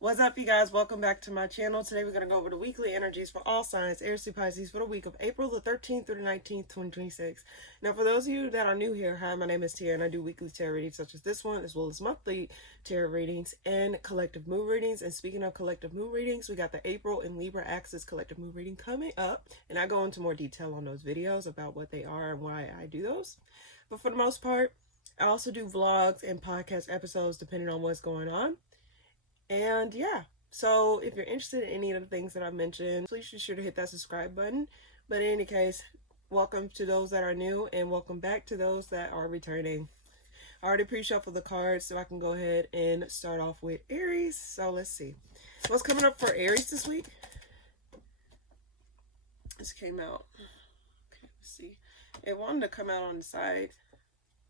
What's up, you guys? Welcome back to my channel. Today we're going to go over the weekly energies for all signs, Aries to Pisces, for the week of April the 13th through the 19th, 2026. Now, for those of you that are new here, hi, my name is Tia, and I do weekly tarot readings such as this one, as well as monthly tarot readings and collective mood readings. And speaking of collective mood readings, we got the April and Libra axis collective mood reading coming up, and I go into more detail on those videos about what they are and why I do those. But for the most part, I also do vlogs and podcast episodes depending on what's going on. And yeah, so if you're interested in any of the things that I mentioned, please be sure to hit that subscribe button. But in any case, welcome to those that are new and welcome back to those that are returning. I already pre-shuffled the cards, so I can go ahead and start off with Aries. So let's see. What's coming up for Aries this week? This came out. Okay, let's see. It wanted to come out on the side,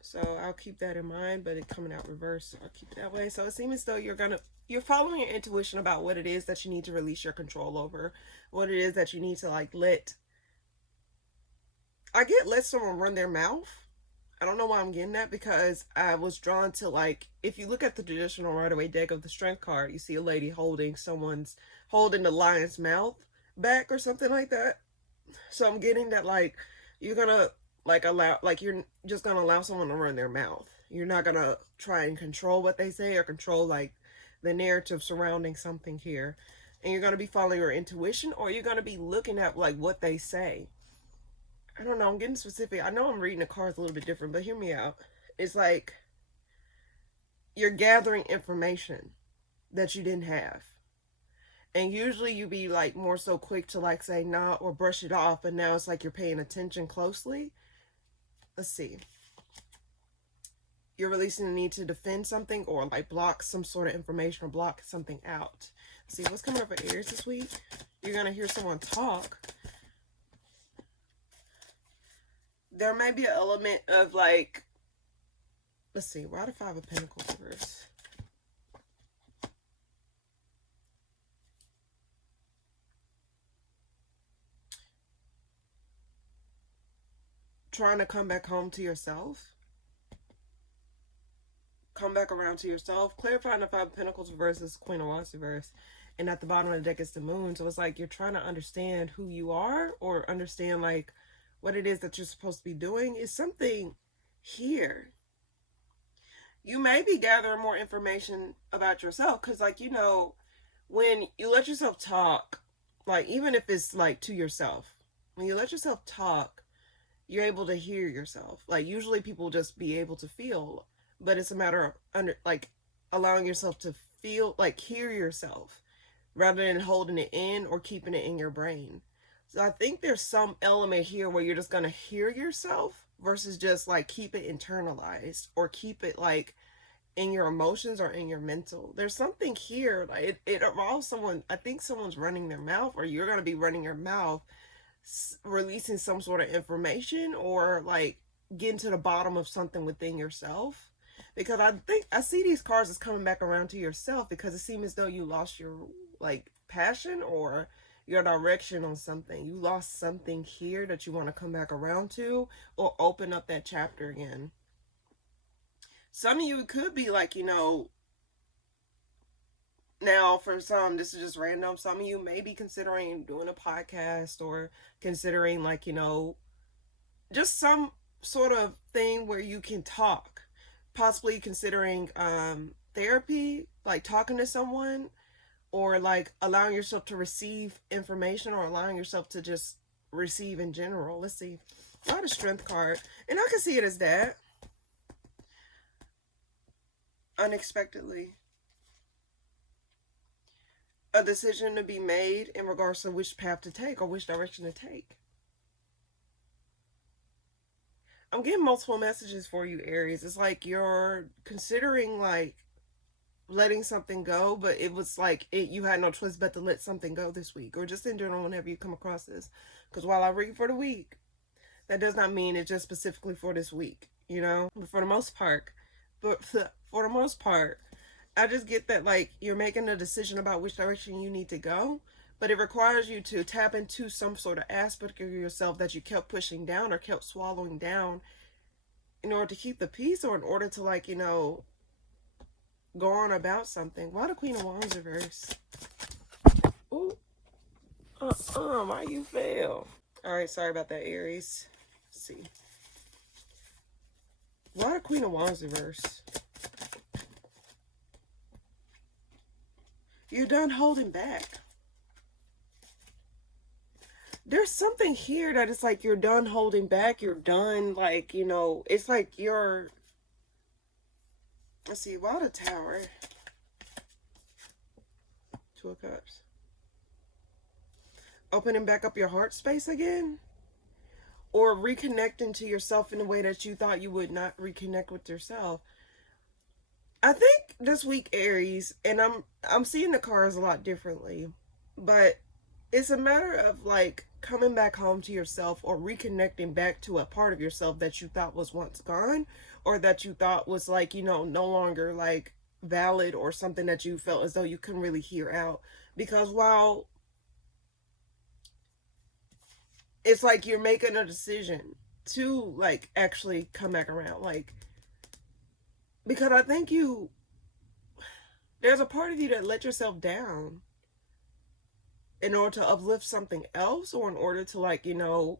so I'll keep that in mind, but it's coming out reverse, so I'll keep it that way. So it seems as though you're following your intuition about what it is that you need to release your control over, what it is that you need to let someone run their mouth. I don't know why I'm getting that, because I was drawn to, if you look at the traditional Rider-Waite deck of the Strength card, you see a lady holding the lion's mouth back or something like that. So I'm getting that, you're gonna you're just gonna allow someone to run their mouth. You're not gonna try and control what they say or control the narrative surrounding something here. And you're gonna be following your intuition, or you're gonna be looking at what they say. I don't know, I'm getting specific. I know I'm reading the cards a little bit different, but hear me out. It's like you're gathering information that you didn't have. And usually you be more so quick to say nah or brush it off, and now it's like you're paying attention closely. Let's see. You're releasing the need to defend something, or block some sort of information, or block something out. Let's see what's coming up for Aries this week. You're gonna hear someone talk. There may be an element of let's see, why the Five of Pentacles reverse? Trying to come back home to yourself. Come back around to yourself. Clarifying the Five of Pentacles versus Queen of Wands reverse. And at the bottom of the deck is the Moon. So it's you're trying to understand who you are, or understand what it is that you're supposed to be doing. Is something here. You may be gathering more information about yourself, because when you let yourself talk, even if it's to yourself, when you let yourself talk, you're able to hear yourself. Usually people just be able to feel, but it's a matter of allowing yourself to feel, hear yourself, rather than holding it in or keeping it in your brain. So I think there's some element here where you're just going to hear yourself versus just keep it internalized, or keep it in your emotions or in your mental. There's something here, it involves someone. I think someone's running their mouth, or you're going to be running your mouth, releasing some sort of information, or getting to the bottom of something within yourself. Because I think I see these cards as coming back around to yourself, because it seems as though you lost your passion or your direction on something. You lost something here that you want to come back around to, or open up that chapter again. Some of you could be now for some, this is just random. Some of you may be considering doing a podcast, or considering just some sort of thing where you can talk. Possibly considering therapy, talking to someone, or allowing yourself to receive information, or allowing yourself to just receive in general. Let's see. Got a Strength card, and I can see it as that. Unexpectedly. A decision to be made in regards to which path to take, or which direction to take. I'm getting multiple messages for you, Aries. It's you're considering letting something go, but it was you had no choice but to let something go this week, or just in general whenever you come across this. Because while I read for the week, that does not mean it's just specifically for this week, But for the most part, I just get that you're making a decision about which direction you need to go, but it requires you to tap into some sort of aspect of yourself that you kept pushing down, or kept swallowing down, in order to keep the peace, or in order to go on about something. Why the Queen of Wands reverse? Ooh. Why you fail? Alright, sorry about that, Aries. Let's see. Why the Queen of Wands reverse? You're done holding back. There's something here that it's like you're done holding back. You're done, like, you know, it's like you're... Let's see, why the Tower? Two of Cups. Opening back up your heart space again? Or reconnecting to yourself in a way that you thought you would not reconnect with yourself. I think this week, Aries, and I'm seeing the cards a lot differently, but it's a matter of like coming back home to yourself or reconnecting back to a part of yourself that you thought was once gone, or that you thought was like, you know, no longer like valid, or something that you felt as though you couldn't really hear out. Because while it's like you're making a decision to like actually come back around, like, because I think there's a part of you that let yourself down in order to uplift something else, or in order to, like, you know,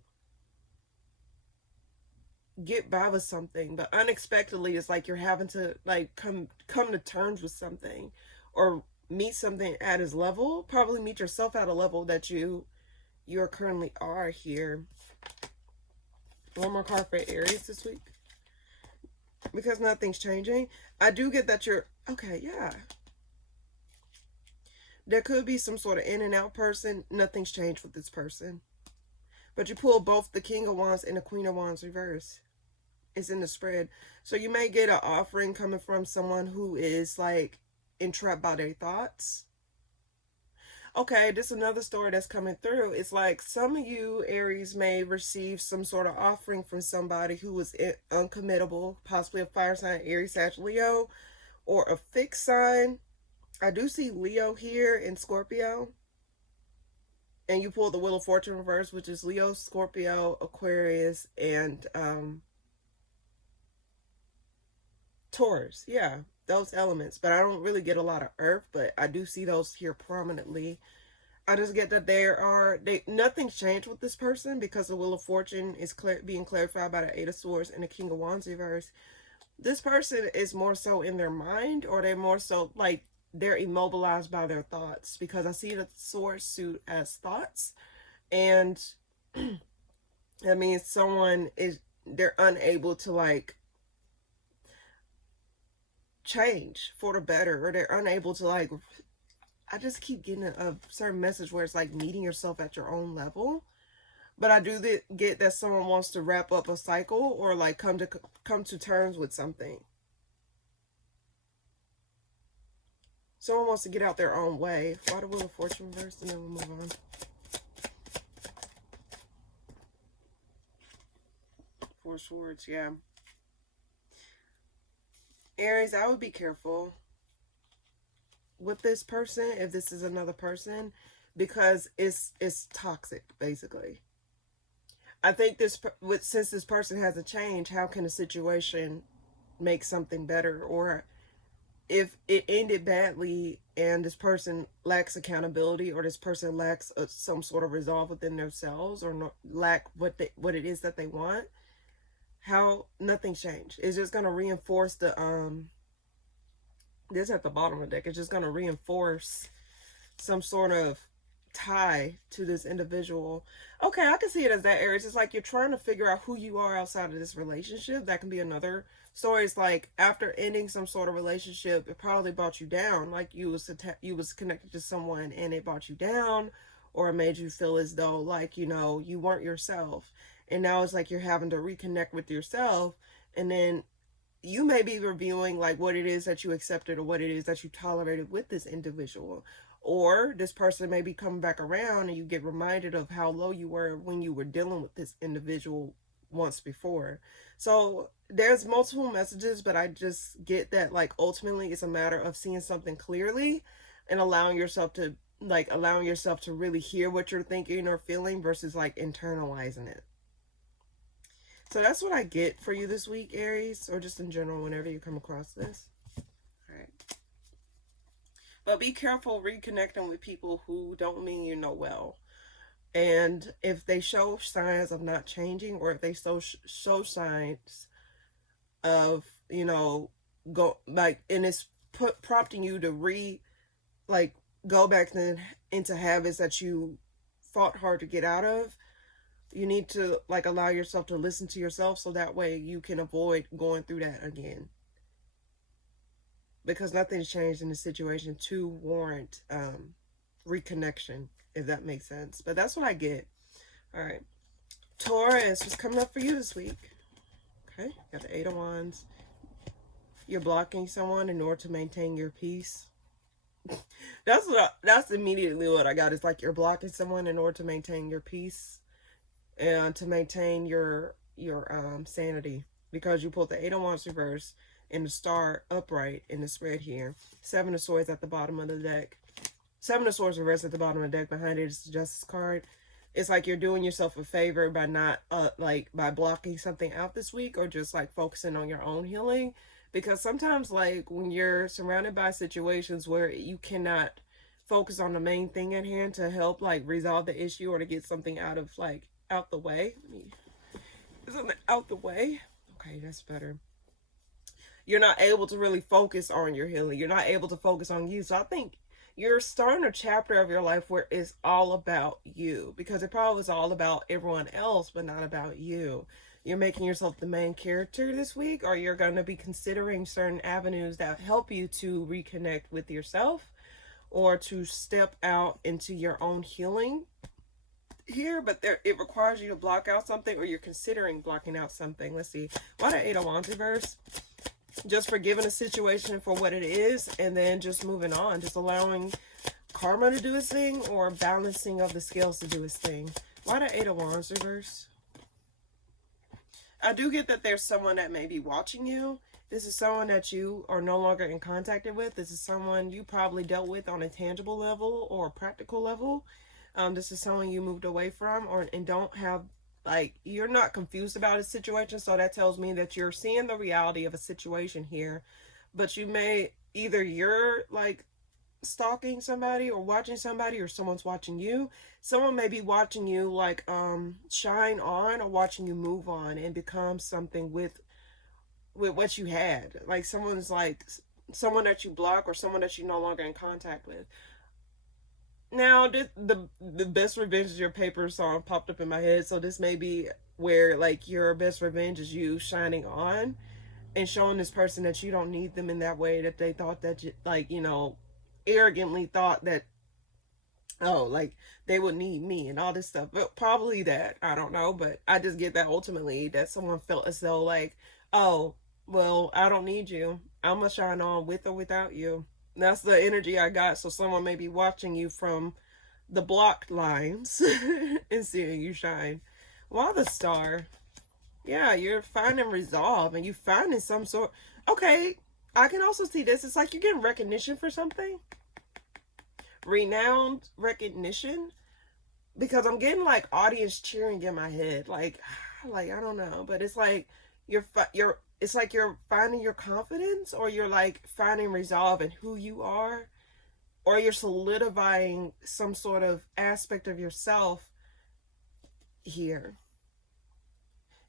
get by with something. But unexpectedly, it's like you're having to like come to terms with something, or meet something at his level. Probably meet yourself at a level that you're currently are here. One more card for Aries this week, because nothing's changing. I do get that you're okay. Yeah, there could be some sort of in and out person. Nothing's changed with this person. But you pull both the King of Wands and the Queen of Wands reverse. It's in the spread. So you may get an offering coming from someone who is like entrapped by their thoughts. Okay, this is another story that's coming through. It's like some of you, Aries, may receive some sort of offering from somebody who was uncommittable, possibly a fire sign, Aries, Sag, Leo, or a fixed sign. I do see Leo here in Scorpio. And you pull the Wheel of Fortune reverse, which is Leo, Scorpio, Aquarius, and Taurus. Yeah, those elements. But I don't really get a lot of Earth, but I do see those here prominently. I just get that nothing's changed with this person, because the Wheel of Fortune is being clarified by the Eight of Swords and the King of Wands reverse. This person is more so in their mind, or they're more so like they're immobilized by their thoughts, because I see the sword suit as thoughts, and that means they're unable to like change for the better, or they're unable to like, I just keep getting a certain message where it's like meeting yourself at your own level. But I do get that someone wants to wrap up a cycle, or like come to terms with something. Someone wants to get out their own way. Why the Wheel of Fortune reverse, and then we'll move on. Four Swords, yeah. Aries, I would be careful with this person, if this is another person, because it's toxic, basically. I think since this person has a change, how can a situation make something better? Or if it ended badly and this person lacks accountability, or this person lacks some sort of resolve within themselves, or lack what it is that they want, how nothing's changed. It's just going to reinforce the this at the bottom of the deck. It's just going to reinforce some sort of tie to this individual. Okay, I can see it as that, Aries. It's like you're trying to figure out who you are outside of this relationship. That can be another story. It's like after ending some sort of relationship, it probably brought you down. Like you was connected to someone and it brought you down, or it made you feel as though, like, you know, you weren't yourself. And now it's like you're having to reconnect with yourself, and then you may be reviewing like what it is that you accepted, or what it is that you tolerated with this individual. Or this person may be coming back around and you get reminded of how low you were when you were dealing with this individual once before. So there's multiple messages, but I just get that like ultimately it's a matter of seeing something clearly and allowing yourself to really hear what you're thinking or feeling, versus like internalizing it. So that's what I get for you this week, Aries, or just in general whenever you come across this. All right. But be careful reconnecting with people who don't mean you no well. And if they show signs of not changing, or if they show signs of, you know, go like, and it's prompting you to like go back into habits that you fought hard to get out of, you need to like allow yourself to listen to yourself, so that way you can avoid going through that again, because nothing's changed in the situation to warrant reconnection, if that makes sense. But that's what I get. All right, Taurus, what's coming up for you this week? Okay, got the 8 of Wands. You're blocking someone in order to maintain your peace. That's immediately what I got. It's like you're blocking someone in order to maintain your peace and to maintain your sanity, because you pulled the 8 of Wands reverse and the star upright in the spread here. 7 of Swords at the bottom of the deck. 7 of Swords reverse at the bottom of the deck. Behind it is the Justice card. It's like you're doing yourself a favor by not like by blocking something out this week, or just like focusing on your own healing. Because sometimes, like, when you're surrounded by situations where you cannot focus on the main thing at hand to help like resolve the issue, or to get something out the way. Something out the way. Okay, that's better. You're not able to really focus on your healing. You're not able to focus on you. So I think you're starting a chapter of your life where it's all about you, because it probably was all about everyone else, but not about you. You're making yourself the main character this week, or you're going to be considering certain avenues that help you to reconnect with yourself, or to step out into your own healing here. But it requires you to block out something, or you're considering blocking out something. Let's see. Why the 8 of Wands reverse? Just forgiving a situation for what it is, and then just moving on. Just allowing karma to do its thing, or balancing of the scales to do its thing. Why the 8 of Wands reverse? I do get that there's someone that may be watching you. This is someone that you are no longer in contact with. This is someone you probably dealt with on a tangible level or a practical level. This is someone you moved away from, and don't have, like, you're not confused about a situation. So that tells me that you're seeing the reality of a situation here. But you may, either you're like stalking somebody or watching somebody, or someone's watching you. Someone may be watching you like shine on, or watching you move on and become something with what you had. Like someone's like someone that you block, or someone that you're no longer in contact with. Now the best revenge is your paper song popped up in my head. So this may be where like your best revenge is you shining on and showing this person that you don't need them in that way, that they thought that you, like, you know, arrogantly thought that, oh, like they would need me and all this stuff. But probably that, I don't know, but I just get that ultimately that someone felt as though like, oh, well, I don't need you, I'm gonna shine on with or without you. That's the energy I got. So someone may be watching you from the blocked lines and seeing you shine. While the star, yeah, you're finding resolve, and you finding some sort. Okay, I can also see this. It's like you're getting recognition for something. Renowned recognition. Because I'm getting like audience cheering in my head. Like I don't know. But it's like it's like you're finding your confidence, or you're like finding resolve in who you are, or you're solidifying some sort of aspect of yourself here.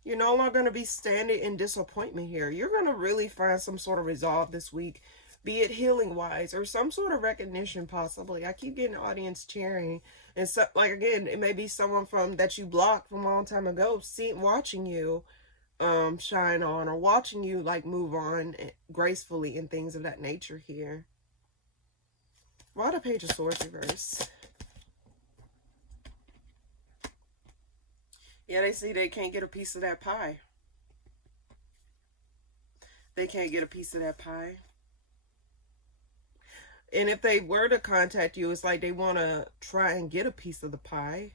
You're no longer going to be standing in disappointment here. You're going to really find some sort of resolve this week, be it healing wise or some sort of recognition possibly. I keep getting audience cheering. And so, like, again, it may be someone from that you blocked from a long time ago, watching you shine on, or watching you like move on gracefully and things of that nature here. Why the Page of Swords reverse? Yeah, they see they can't get a piece of that pie. They can't get a piece of that pie. And if they were to contact you, it's like they want to try and get a piece of the pie.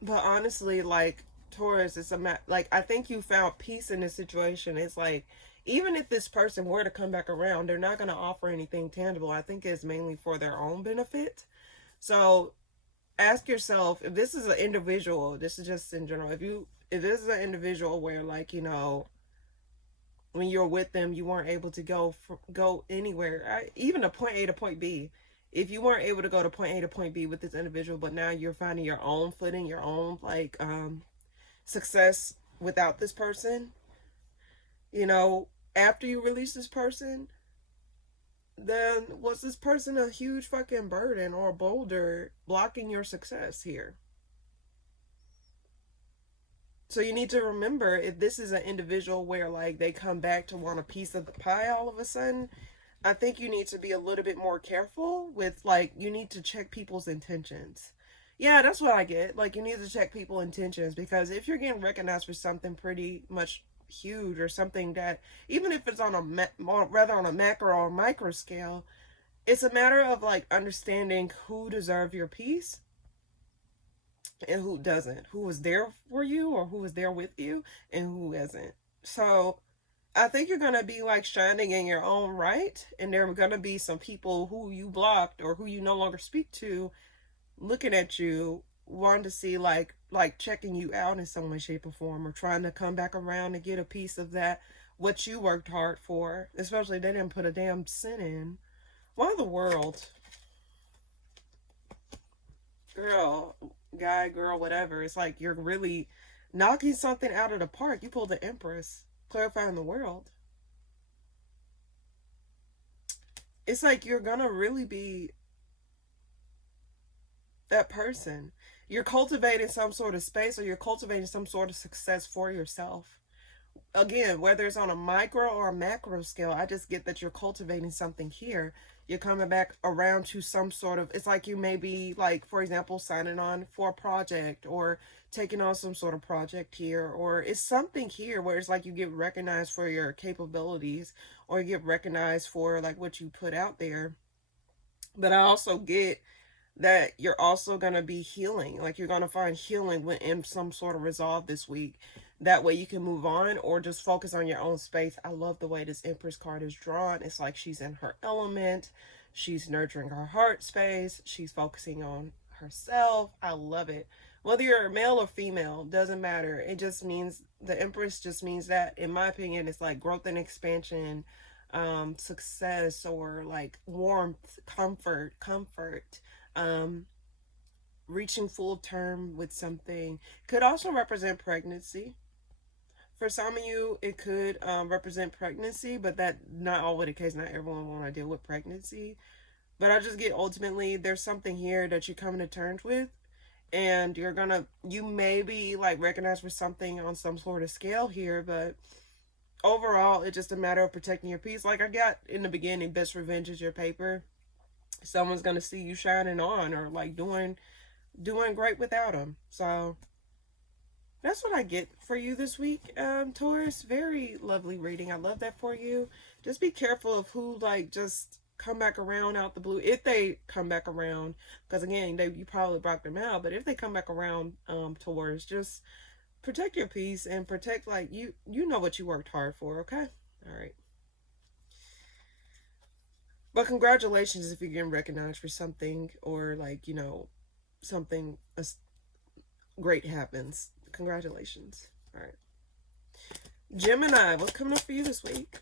But honestly, like, Taurus, it's like, I think you found peace in this situation. It's like, even if this person were to come back around, they're not going to offer anything tangible. I think it's mainly for their own benefit. So ask yourself, if this is an individual, this is just in general, if this is an individual where, like, you know, when you're with them, you weren't able to go anywhere, even to point A to point B. If you weren't able to go to point A to point B with this individual, but now you're finding your own footing, your own like success without this person, you know, after you release this person, then was this person a huge fucking burden or a boulder blocking your success here? So you need to remember, if this is an individual where like they come back to want a piece of the pie all of a sudden, I think you need to be a little bit more careful with, like, you need to check people's intentions. Yeah, that's what I get. Like, you need to check people's intentions, because if you're getting recognized for something pretty much huge, or something that, even if it's on a rather on a macro or micro scale, it's a matter of like understanding who deserves your piece and who doesn't, who was there for you or who was there with you and who isn't. So I think you're gonna be like shining in your own right, and there are gonna be some people who you blocked or who you no longer speak to, looking at you, wanting to see like checking you out in some way, shape, or form, or trying to come back around and get a piece of that what you worked hard for. Especially they didn't put a damn cent in. Why the world, girl, guy, girl, whatever? It's like you're really knocking something out of the park. You pulled the Empress, clarifying the world. It's like you're gonna really be that person. You're cultivating some sort of space, or you're cultivating some sort of success for yourself. Again, whether it's on a micro or a macro scale, I just get that you're cultivating something here. You're coming back around to some sort of, it's like you may be, like, for example, signing on for a project, or taking on some sort of project here, or it's something here where it's like you get recognized for your capabilities, or you get recognized for like what you put out there. But I also get that you're also going to be healing. Like, you're going to find healing within some sort of resolve this week. That way you can move on or just focus on your own space. I love the way this Empress card is drawn. It's like she's in her element. She's nurturing her heart space. She's focusing on herself. I love it. Whether you're male or female, doesn't matter. It just means, the Empress just means that, in my opinion, it's like growth and expansion, success, or like warmth, comfort, um, reaching full term with something. Could also represent pregnancy. For some of you, it could represent pregnancy, but that not always the case. Not everyone want to deal with pregnancy. But I just get, ultimately there's something here that you're coming to terms with, and you may be like recognized for something on some sort of scale here, but overall it's just a matter of protecting your peace. Like I got in the beginning, best revenge is your paper. Someone's gonna see you shining on, or like doing great without them. So that's what I get for you this week, Taurus. Very lovely reading. I love that for you. Just be careful of who like just come back around out the blue, if they come back around, because again, you probably blocked them out. But if they come back around, Taurus, just protect your peace and protect, like, you know what you worked hard for. Okay, all right. But congratulations if you're getting recognized for something, or like, something great happens. Congratulations. All right. Gemini, what's coming up for you this week?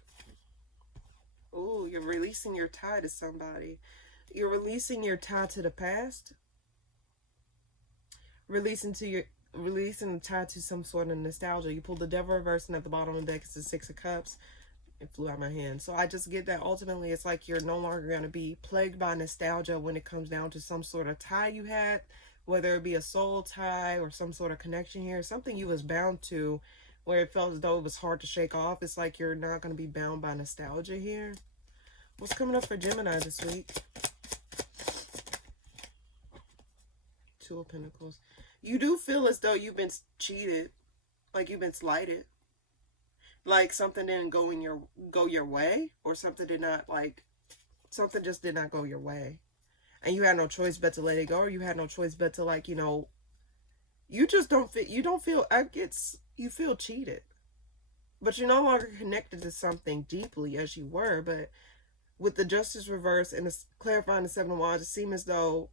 Oh, you're releasing your tie to somebody. You're releasing your tie to the past. Releasing the tie to some sort of nostalgia. You pulled the Devil reverse, and at the bottom of the deck is the Six of Cups. It flew out my hand. So I just get that ultimately it's like you're no longer going to be plagued by nostalgia when it comes down to some sort of tie you had, whether it be a soul tie or some sort of connection here, something you was bound to, where it felt as though it was hard to shake off. It's like you're not going to be bound by nostalgia here. What's coming up for Gemini this week? Two of Pentacles. You do feel as though you've been cheated, like you've been slighted. Like something didn't go your way, or something just did not go your way, and you had no choice but to let it go, or you had no choice but to, like, you just don't fit. You don't feel. You feel cheated, but you're no longer connected to something deeply as you were. But with the Justice reverse and the clarifying the Seven of Wands, it seemed as though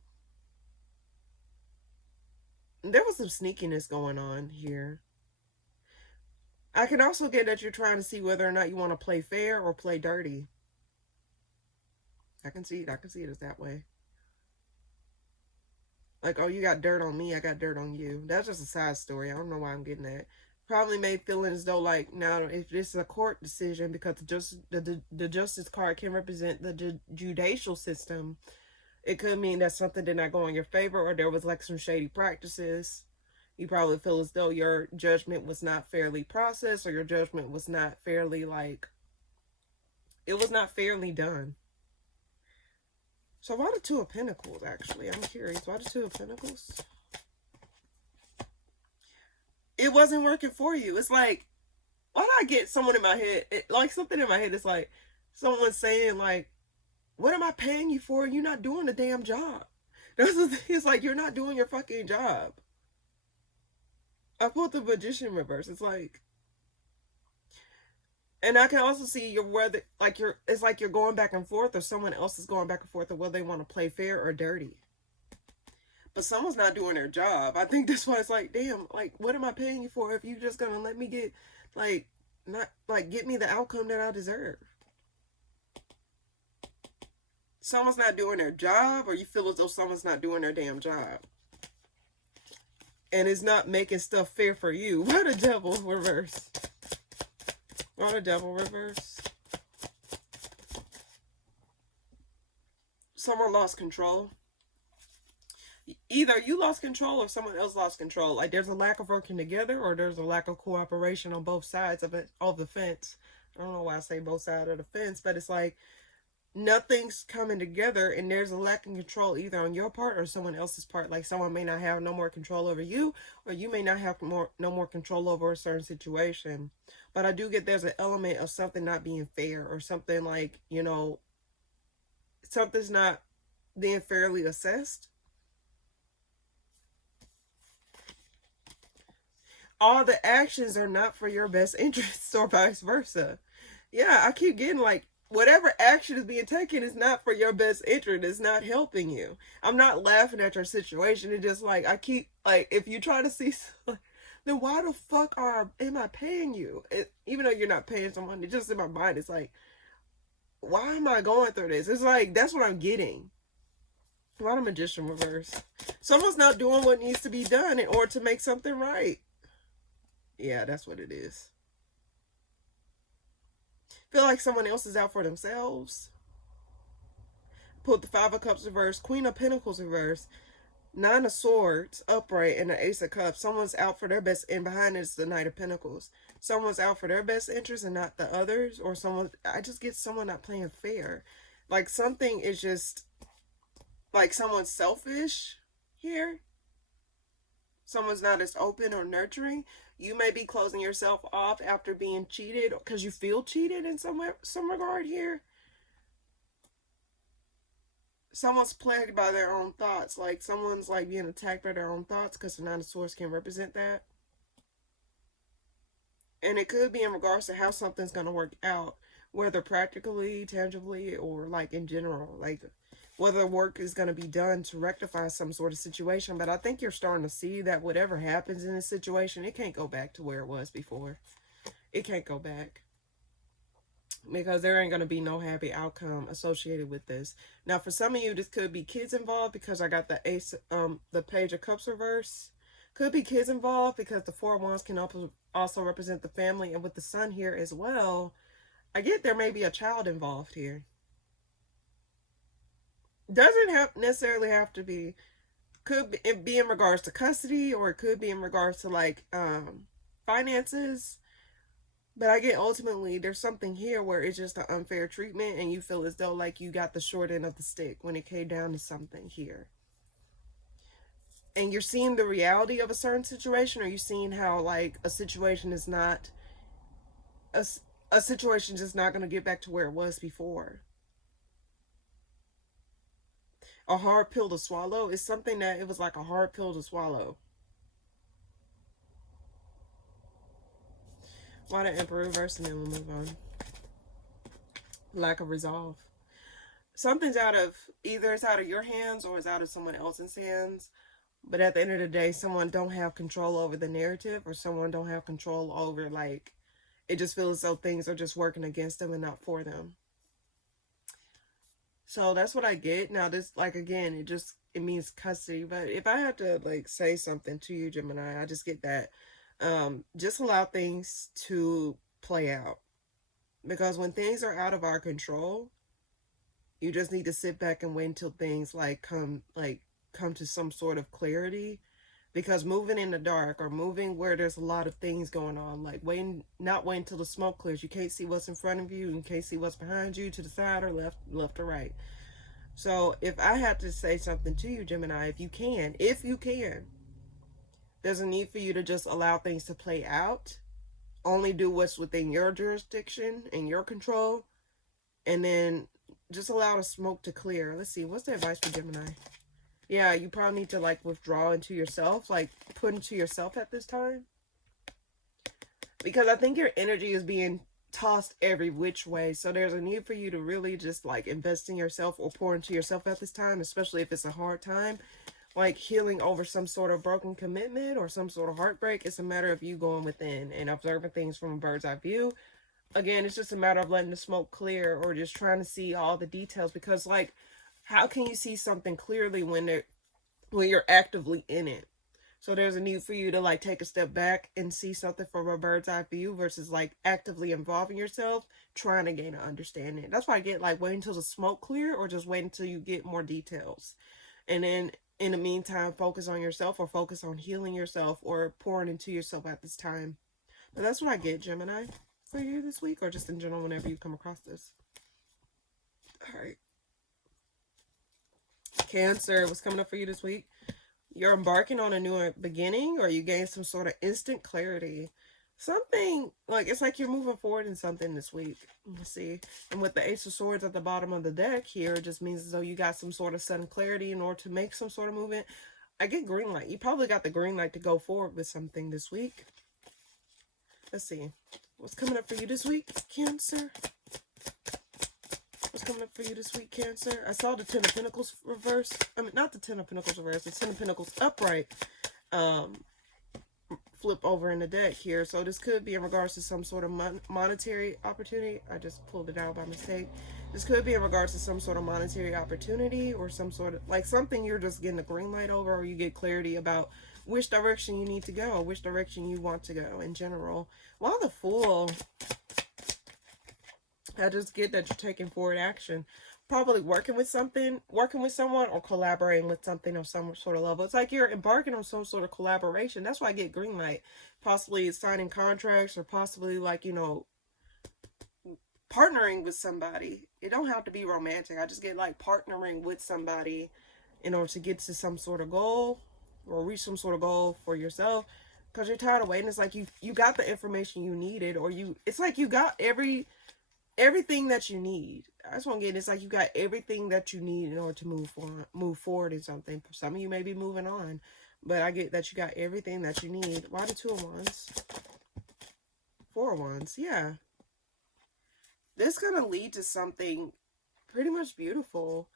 there was some sneakiness going on here. I can also get that you're trying to see whether or not you want to play fair or play dirty. I can see it. I can see it as that way. Like, oh, you got dirt on me, I got dirt on you. That's just a side story. I don't know why I'm getting that. Probably made feeling as though, like, now if this is a court decision, because the justice card can represent the judicial system, it could mean that something did not go in your favor, or there was like some shady practices. You probably feel as though your judgment was not fairly processed, or your judgment was not fairly, like, it was not fairly done. So why the Two of Pentacles, actually? I'm curious. Why the Two of Pentacles? It wasn't working for you. It's like, why do I get someone in my head? Like, something in my head is like, someone saying, like, what am I paying you for? You're not doing the damn job. That's the thing. It's like, you're not doing your fucking job. I pulled the Magician reverse. It's like, and I can also see your whether, like, it's like you're going back and forth, or someone else is going back and forth, or whether they want to play fair or dirty. But someone's not doing their job. I think that's why it's like, damn, like, what am I paying you for if you just gonna let me get, like, not, like, get me the outcome that I deserve? Someone's not doing their job, or you feel as though someone's not doing their damn job. And it's not making stuff fair for you. Why the Devil reverse? Why the Devil reverse? Someone lost control. Either you lost control or someone else lost control. Like, there's a lack of working together, or there's a lack of cooperation on both sides of it, of the fence. I don't know why I say both sides of the fence, but it's like nothing's coming together, and there's a lack of control either on your part or someone else's part. Like, someone may not have no more control over you, or you may not have no more control over a certain situation. But I do get there's an element of something not being fair, or something like, you know, something's not being fairly assessed. All the actions are not for your best interests, or vice versa. Yeah, I keep getting like, whatever action is being taken is not for your best interest. It's not helping you. I'm not laughing at your situation. It's just like, I keep, like, if you try to see, then why the fuck am I paying you? Even though you're not paying someone, it's just in my mind, it's like, why am I going through this? It's like, that's what I'm getting. Why the Magician reverse? Someone's not doing what needs to be done in order to make something right. Yeah, that's what it is. Feel like someone else is out for themselves. Put the Five of Cups reverse, Queen of Pentacles reverse, Nine of Swords upright, and the Ace of Cups. Someone's out for their best, and behind it is the Knight of Pentacles. Someone's out for their best interest and not the others, or someone, I just get someone not playing fair. Like, something is just, like, someone's selfish here. Someone's not as open or nurturing. You may be closing yourself off after being cheated because you feel cheated in some regard here. Someone's plagued by their own thoughts. Like, someone's like being attacked by their own thoughts, because the Nine of Swords can represent that. And it could be in regards to how something's going to work out, whether practically, tangibly, or like in general. Like, whether work is going to be done to rectify some sort of situation. But I think you're starting to see that whatever happens in this situation, it can't go back to where it was before. It can't go back. Because there ain't going to be no happy outcome associated with this. Now, for some of you, this could be kids involved, because I got the the Page of Cups reverse. Could be kids involved, because the Four of Wands can also represent the family. And with the Sun here as well, I get there may be a child involved here. Doesn't necessarily have to be. Could be in regards to custody, or it could be in regards to like finances. But I get ultimately there's something here where it's just an unfair treatment, and you feel as though like you got the short end of the stick when it came down to something here. And you're seeing the reality of a certain situation, or you're seeing how like a situation is not a situation just not going to get back to where it was before. A hard pill to swallow is something that it was like a hard pill to swallow. Why the Emperor reverse, and then we'll move on. Lack of resolve. Something's out of, either it's out of your hands or it's out of someone else's hands. But at the end of the day, someone don't have control over the narrative, or someone don't have control over like it just feels as though things are just working against them and not for them. So that's what I get. Now this, like, again, it means custody. But if I have to like say something to you, Gemini, I just get that. Just allow things to play out. Because when things are out of our control, you just need to sit back and wait until things come to some sort of clarity. Because moving in the dark, or moving where there's a lot of things going on, like not waiting until the smoke clears. You can't see what's in front of you, and you can't see what's behind you, to the side or left or right. So if I had to say something to you, Gemini, if you can, there's a need for you to just allow things to play out. Only do what's within your jurisdiction and your control, and then just allow the smoke to clear. Let's see, what's the advice for Gemini? Yeah, you probably need to like withdraw into yourself, like put into yourself at this time. Because I think your energy is being tossed every which way. So there's a need for you to really just like invest in yourself or pour into yourself at this time, especially if it's a hard time. Like healing over some sort of broken commitment or some sort of heartbreak. It's a matter of you going within and observing things from a bird's eye view. Again, it's just a matter of letting the smoke clear, or just trying to see all the details. Because like, how can you see something clearly when you're actively in it? So there's a need for you to like take a step back and see something from a bird's eye view versus like actively involving yourself, trying to gain an understanding. That's why I get like wait until the smoke clear, or just wait until you get more details. And then in the meantime, focus on yourself, or focus on healing yourself, or pouring into yourself at this time. But that's what I get, Gemini, for you this week, or just in general whenever you come across this. All right. Cancer, what's coming up for you this week? You're embarking on a new beginning, or you gain some sort of instant clarity. Something, like, it's like you're moving forward in something this week. Let's see. And with the Ace of Swords at the bottom of the deck here, it just means as though you got some sort of sudden clarity in order to make some sort of movement. I get green light. You probably got the green light to go forward with something this week. Let's see. What's coming up for you this week, Cancer? What's coming up for you this week, Cancer? I saw the Ten of Pentacles reverse. I mean, not the Ten of Pentacles reverse. The Ten of Pentacles upright flip over in the deck here. So this could be in regards to some sort of monetary opportunity. I just pulled it out by mistake. This could be in regards to some sort of monetary opportunity, or some sort of, like, something you're just getting a green light over, or you get clarity about which direction you need to go, which direction you want to go in general. While the Fool, I just get that you're taking forward action. Probably working with someone, or collaborating with something on some sort of level. It's like you're embarking on some sort of collaboration. That's why I get green light. Possibly signing contracts, or possibly like, you know, partnering with somebody. It don't have to be romantic. I just get like partnering with somebody in order to get to some sort of goal, or reach some sort of goal for yourself. Because you're tired of waiting. It's like you got the information you needed, or it's like you got everything that you need. I just want to get, it's like you got everything that you need in order to move forward in something. For some of you may be moving on, but I get that you got everything that you need. Why the Two of Wands? Four of Wands, yeah. This is going to lead to something pretty much beautiful.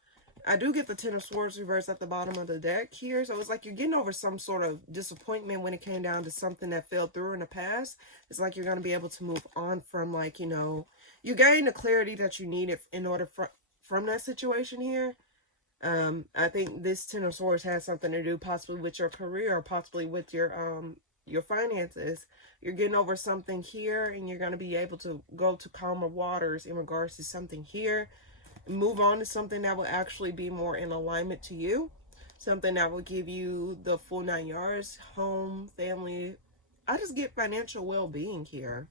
I do get the Ten of Swords reversed at the bottom of the deck here. So it's like you're getting over some sort of disappointment when it came down to something that fell through in the past. It's like you're going to be able to move on from, like, you know, you gain the clarity that you needed in order from that situation here. I think this Ten of Swords has something to do possibly with your career, or possibly with your finances. You're getting over something here, and you're going to be able to go to calmer waters in regards to something here. Move on to something that will actually be more in alignment to you. Something that will give you the full 9 yards, home, family. I just get financial well-being here.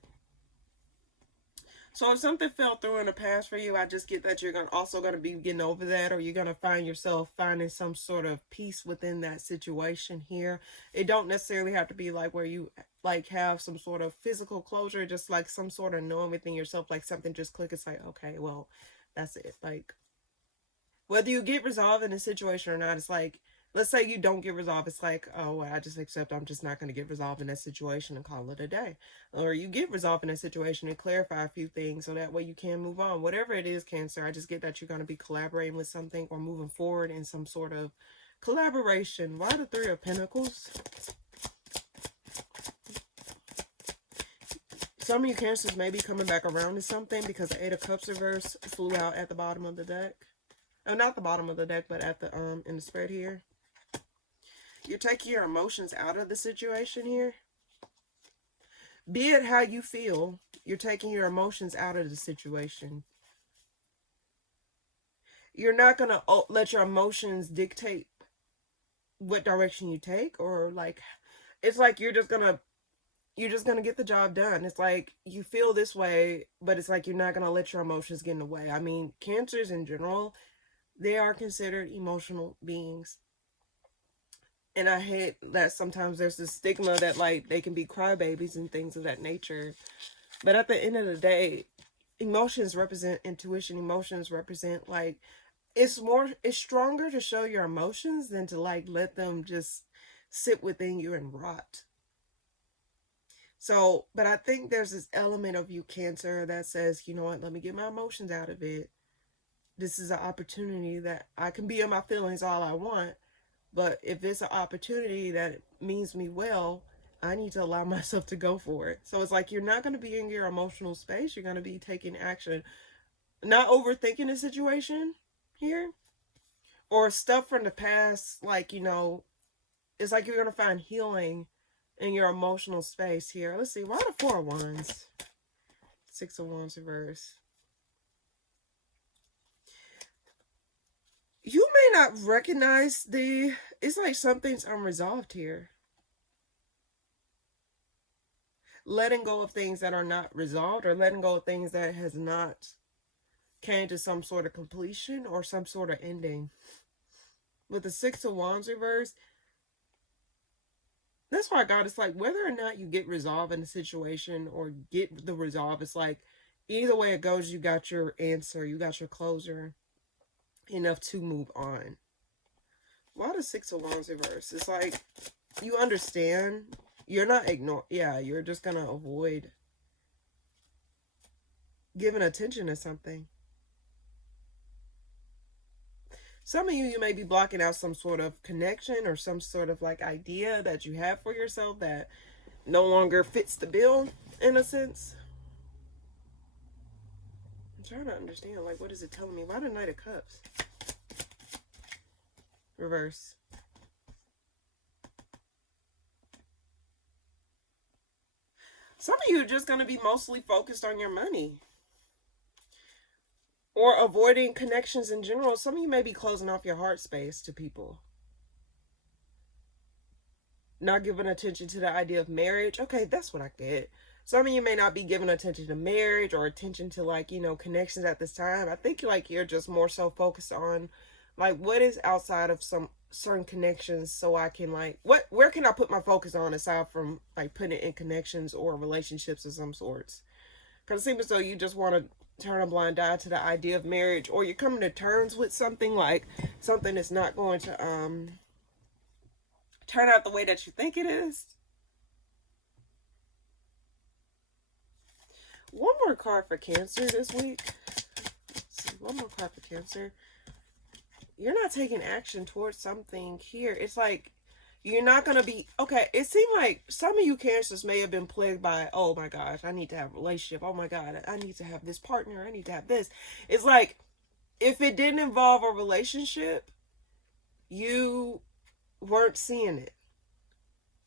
So if something fell through in the past for you, I just get that you're also going to be getting over that, or you're going to find yourself finding some sort of peace within that situation here. It don't necessarily have to be like where you like have some sort of physical closure, just like some sort of knowing within yourself, like something just click. It's like, okay, well, that's it. Like, whether you get resolved in a situation or not, it's like, let's say you don't get resolved. It's like, oh, well, I just accept I'm just not going to get resolved in that situation and call it a day. Or you get resolved in a situation and clarify a few things so that way you can move on. Whatever it is, Cancer, I just get that you're going to be collaborating with something, or moving forward in some sort of collaboration. Why the Three of Pentacles? Some of you Cancers may be coming back around to something because the Eight of Cups reverse flew out at the bottom of the deck. Oh, not the bottom of the deck, but at the in the spread here. You're taking your emotions out of the situation here. Be it how you feel, you're taking your emotions out of the situation. You're not going to let your emotions dictate what direction you take, or like, it's like you're just gonna get the job done. It's like you feel this way, but it's like you're not gonna let your emotions get in the way. I mean, Cancers in general, they are considered emotional beings, and I hate that sometimes there's this stigma that like they can be crybabies and things of that nature. But at the end of the day, emotions represent intuition. Emotions represent like, it's stronger to show your emotions than to like let them just sit within you and rot. So, but I think there's this element of you, Cancer, that says, you know what, let me get my emotions out of it. This is an opportunity that I can be in my feelings all I want, but if it's an opportunity that means me well, I need to allow myself to go for it. So it's like you're not going to be in your emotional space. You're going to be taking action, not overthinking the situation here, or stuff from the past. Like, you know, it's like you're going to find healing in your emotional space here. Let's see, why the Four of Wands? Six of Wands reverse. You may not recognize it's like something's unresolved here. Letting go of things that are not resolved, or letting go of things that has not came to some sort of completion or some sort of ending. With the Six of Wands reverse, that's why God, it's like whether or not you get resolved in a situation or get the resolve, it's like either way it goes, you got your answer, you got your closure, enough to move on. Why the Six of Wands reverse? It's like you understand, you're not you're just gonna avoid giving attention to something. Some of you may be blocking out some sort of connection or some sort of like idea that you have for yourself that no longer fits the bill, in a sense. I'm trying to understand, like, what is it telling me? Why the Knight of Cups? Reverse. Some of you are just going to be mostly focused on your money. Or avoiding connections in general. Some of you may be closing off your heart space to people. Not giving attention to the idea of marriage. Okay, that's what I get. Some of you may not be giving attention to marriage or attention to, like, you know, connections at this time. I think, like, you're just more so focused on, like, what is outside of some certain connections, so I can, like, where can I put my focus on aside from, like, putting it in connections or relationships of some sorts? Because it seems as though you just want to turn a blind eye to the idea of marriage, or you're coming to terms with something, like something that's not going to turn out the way that you think it is. One more card for Cancer this week. Let's see, one more card for Cancer. You're not taking action towards something here. It's like you're not going to be... Okay, it seemed like some of you Cancers may have been plagued by, oh my gosh, I need to have a relationship. Oh my God, I need to have this partner. I need to have this. It's like, if it didn't involve a relationship, you weren't seeing it.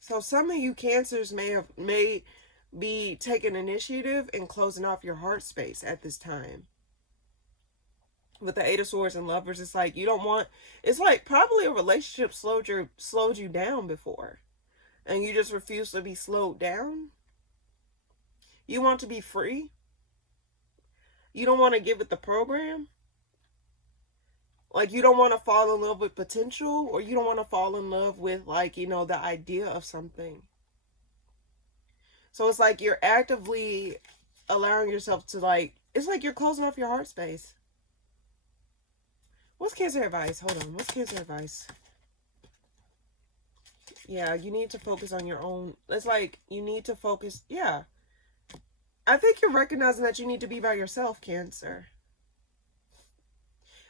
So some of you Cancers may be taking initiative and closing off your heart space at this time. With the Eight of Swords and Lovers, it's like you don't want... It's like probably a relationship slowed you down before, and you just refuse to be slowed down. You want to be free. You don't want to give it the program. Like, you don't want to fall in love with potential, or you don't want to fall in love with, like, you know, the idea of something. So it's like you're actively allowing yourself to, like, it's like you're closing off your heart space. What's Cancer advice? Hold on. What's Cancer advice? Yeah, you need to focus on your own. It's like you need to focus. Yeah. I think you're recognizing that you need to be by yourself, Cancer.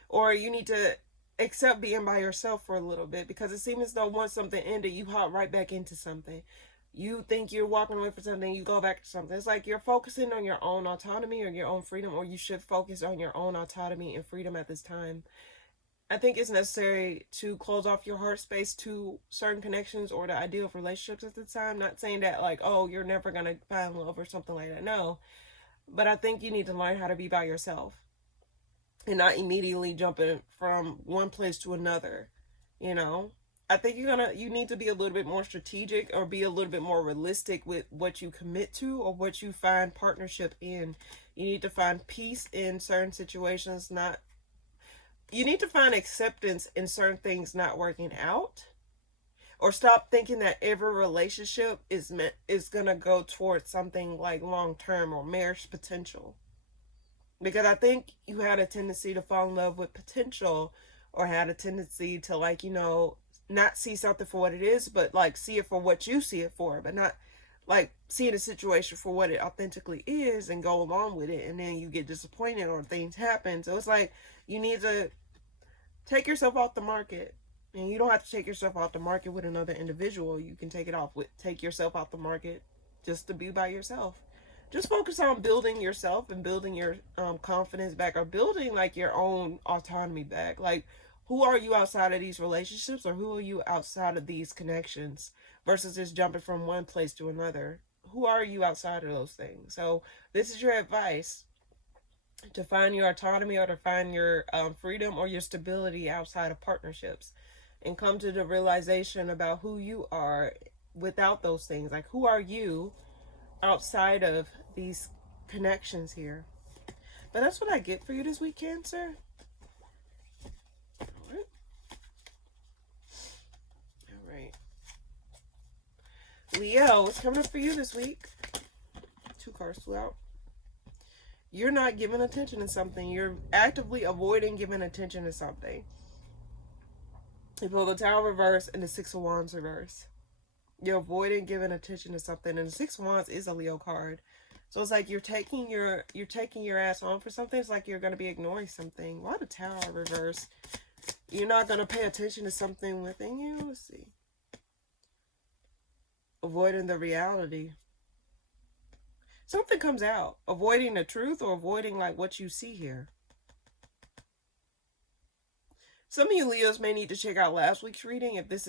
Or you need to accept being by yourself for a little bit, because it seems as though once something ended, you hop right back into something. You think you're walking away from something, you go back to something. It's like you're focusing on your own autonomy or your own freedom, or you should focus on your own autonomy and freedom at this time. I think it's necessary to close off your heart space to certain connections or the idea of relationships at this time. Not saying that, like, oh, you're never going to find love or something like that. No. But I think you need to learn how to be by yourself and not immediately jumping from one place to another, you know? I think you need to be a little bit more strategic or be a little bit more realistic with what you commit to or what you find partnership in. You need to find peace in certain situations, not you need to find acceptance in certain things not working out, or stop thinking that every relationship is gonna go towards something like long term or marriage potential. Because I think you had a tendency to fall in love with potential, or had a tendency to, like, not see something for what it is, but like see it for what you see it for, but not like seeing a situation for what it authentically is and go along with it, and then you get disappointed or things happen. So it's like you need to take yourself off the market. And you don't have to take yourself off the market with another individual. You can take yourself off the market just to be by yourself. Just focus on building yourself and building your confidence back, or building like your own autonomy back. Like, who are you outside of these relationships, or who are you outside of these connections, versus just jumping from one place to another? Who are you outside of those things? So this is your advice, to find your autonomy or to find your freedom or your stability outside of partnerships, and come to the realization about who you are without those things. Like, who are you outside of these connections here? But that's what I get for you this week, Cancer. All right. Leo, what's coming up for you this week? 2 cards flew out. You're not giving attention to something. You're actively avoiding giving attention to something. You pull the Tower reverse and the 6 of Wands reverse. You're avoiding giving attention to something, and the 6 of Wands is a Leo card. So it's like you're taking your ass on for something. It's like you're gonna be ignoring something. Why the Tower reverse? You're not gonna pay attention to something within you. Let's see. Avoiding the reality. Something comes out. Avoiding the truth, or avoiding like what you see here. Some of you Leos may need to check out last week's reading if this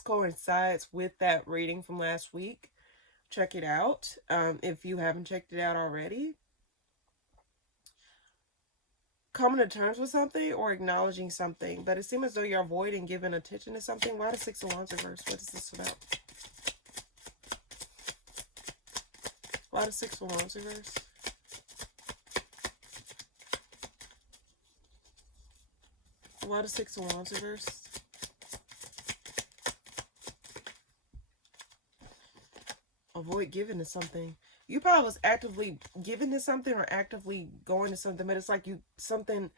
coincides with that reading from last week. Check it out if you haven't checked it out already. Coming to terms with something or acknowledging something, but it seems as though you're avoiding giving attention to something. Why the 6 of Wands reverse? What is this about? Why the 6 of Wands reverse? Why the 6 of Wands reverse? Avoid giving to something. You probably was actively giving to something or actively going to something, but it's like something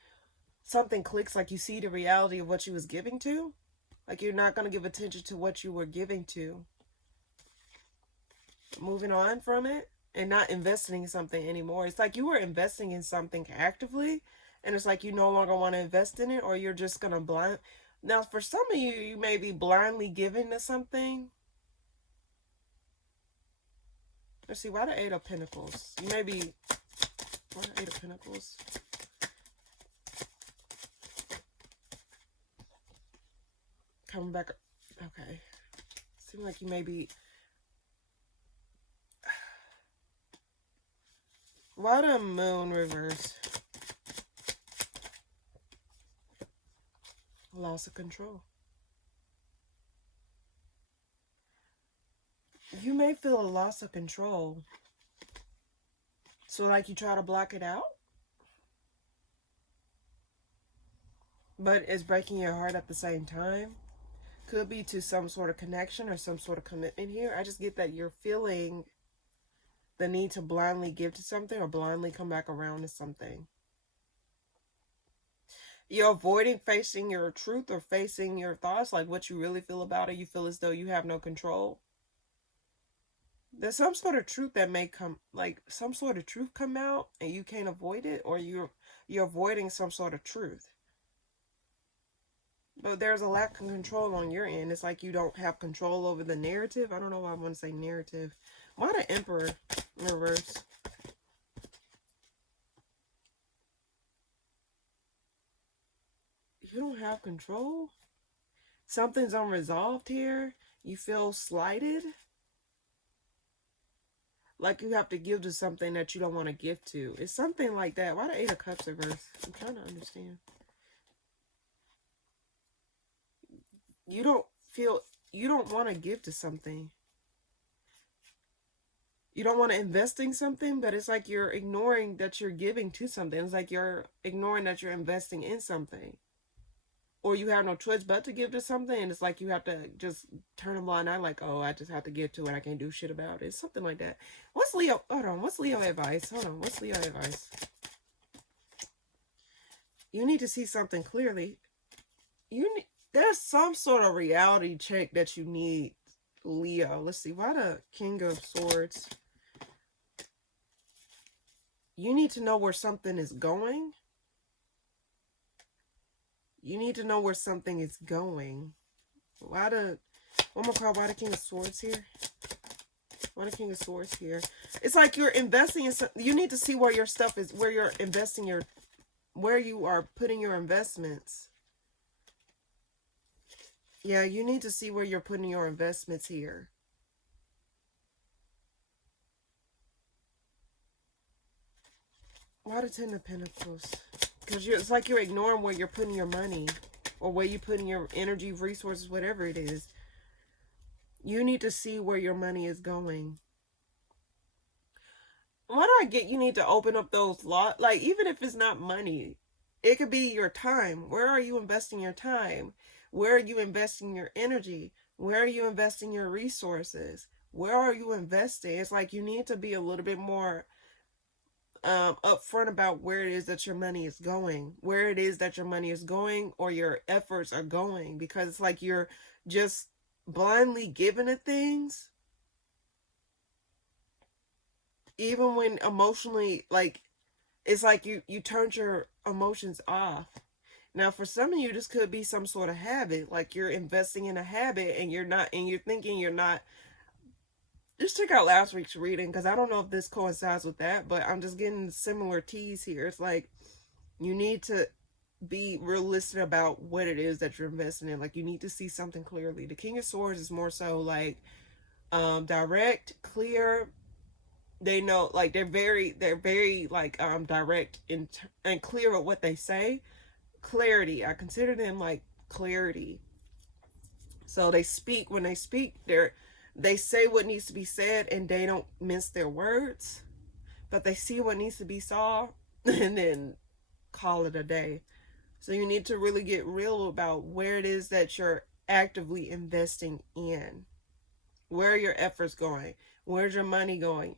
clicks, like you see the reality of what you was giving to. Like you're not going to give attention to what you were giving to. Moving on from it and not investing in something anymore. It's like you were investing in something actively, and it's like you no longer want to invest in it, or you're just going to Now, for some of you, you may be blindly giving to something. Let's see, why the 8 of Pentacles? You may be... Why the 8 of Pentacles? Coming back... Okay. Seems like you may be... Why the Moon reverse? Loss of control. You may feel a loss of control. So like you try to block it out. But it's breaking your heart at the same time. Could be to some sort of connection or some sort of commitment here. I just get that you're feeling the need to blindly give to something or blindly come back around to something. You're avoiding facing your truth or facing your thoughts, like what you really feel about it. You feel as though you have no control. There's some sort of truth that may come, like some sort of truth come out and you can't avoid it, or you're avoiding some sort of truth. But there's a lack of control on your end. It's like you don't have control over the narrative. I don't know why I want to say narrative. Why the Emperor in reverse? You don't have control? Something's unresolved here. You feel slighted. Like you have to give to something that you don't want to give to. It's something like that. Why the Eight of Cups reverse? I'm trying to understand. You don't want to give to something. You don't want to invest in something, but it's like you're ignoring that you're giving to something. It's like you're ignoring that you're investing in something. Or you have no choice but to give to something, and it's like you have to just turn a blind eye, like, oh, I just have to give to it. I can't do shit about it. It's something like that. What's Leo? Hold on. What's Leo advice? Hold on. What's Leo advice? You need to see something clearly. There's some sort of reality check that you need, Leo. Let's see. Why the King of Swords? You need to know where something is going. You need to know where something is going. Why the... One more card. Why the King of Swords here? Why the King of Swords here? It's like you're investing in something. You need to see where your stuff is, where you're investing your... Where you are putting your investments. Yeah, you need to see where you're putting your investments here. Why the Ten of Pentacles? Because it's like you're ignoring where you're putting your money. Or where you're putting your energy, resources, whatever it is. You need to see where your money is going. What do I get? You need to open up those lots. Like, even if it's not money, it could be your time. Where are you investing your time? Where are you investing your energy? Where are you investing your resources? Where are you investing? It's like you need to be a little bit more upfront about where it is that your money is going. Where it is that your money is going or your efforts are going. Because it's like you're just blindly giving it things. Even when emotionally, like, it's like you turned your emotions off. Now, for some of you, this could be some sort of habit. Like you're investing in a habit and you're not, and you're thinking you're not. Just check out last week's reading because I don't know if this coincides with that, but I'm just getting similar teas here. It's like you need to be realistic about what it is that you're investing in. Like you need to see something clearly. The King of Swords is more so like direct, clear. They know, like they're very like direct and clear with what they say. Clarity. I consider them like clarity. So they speak, when they speak, they say what needs to be said and they don't mince their words, but they see what needs to be saw and then call it a day. So you need to really get real about where it is that you're actively investing in. Where are your efforts going? Where's your money going?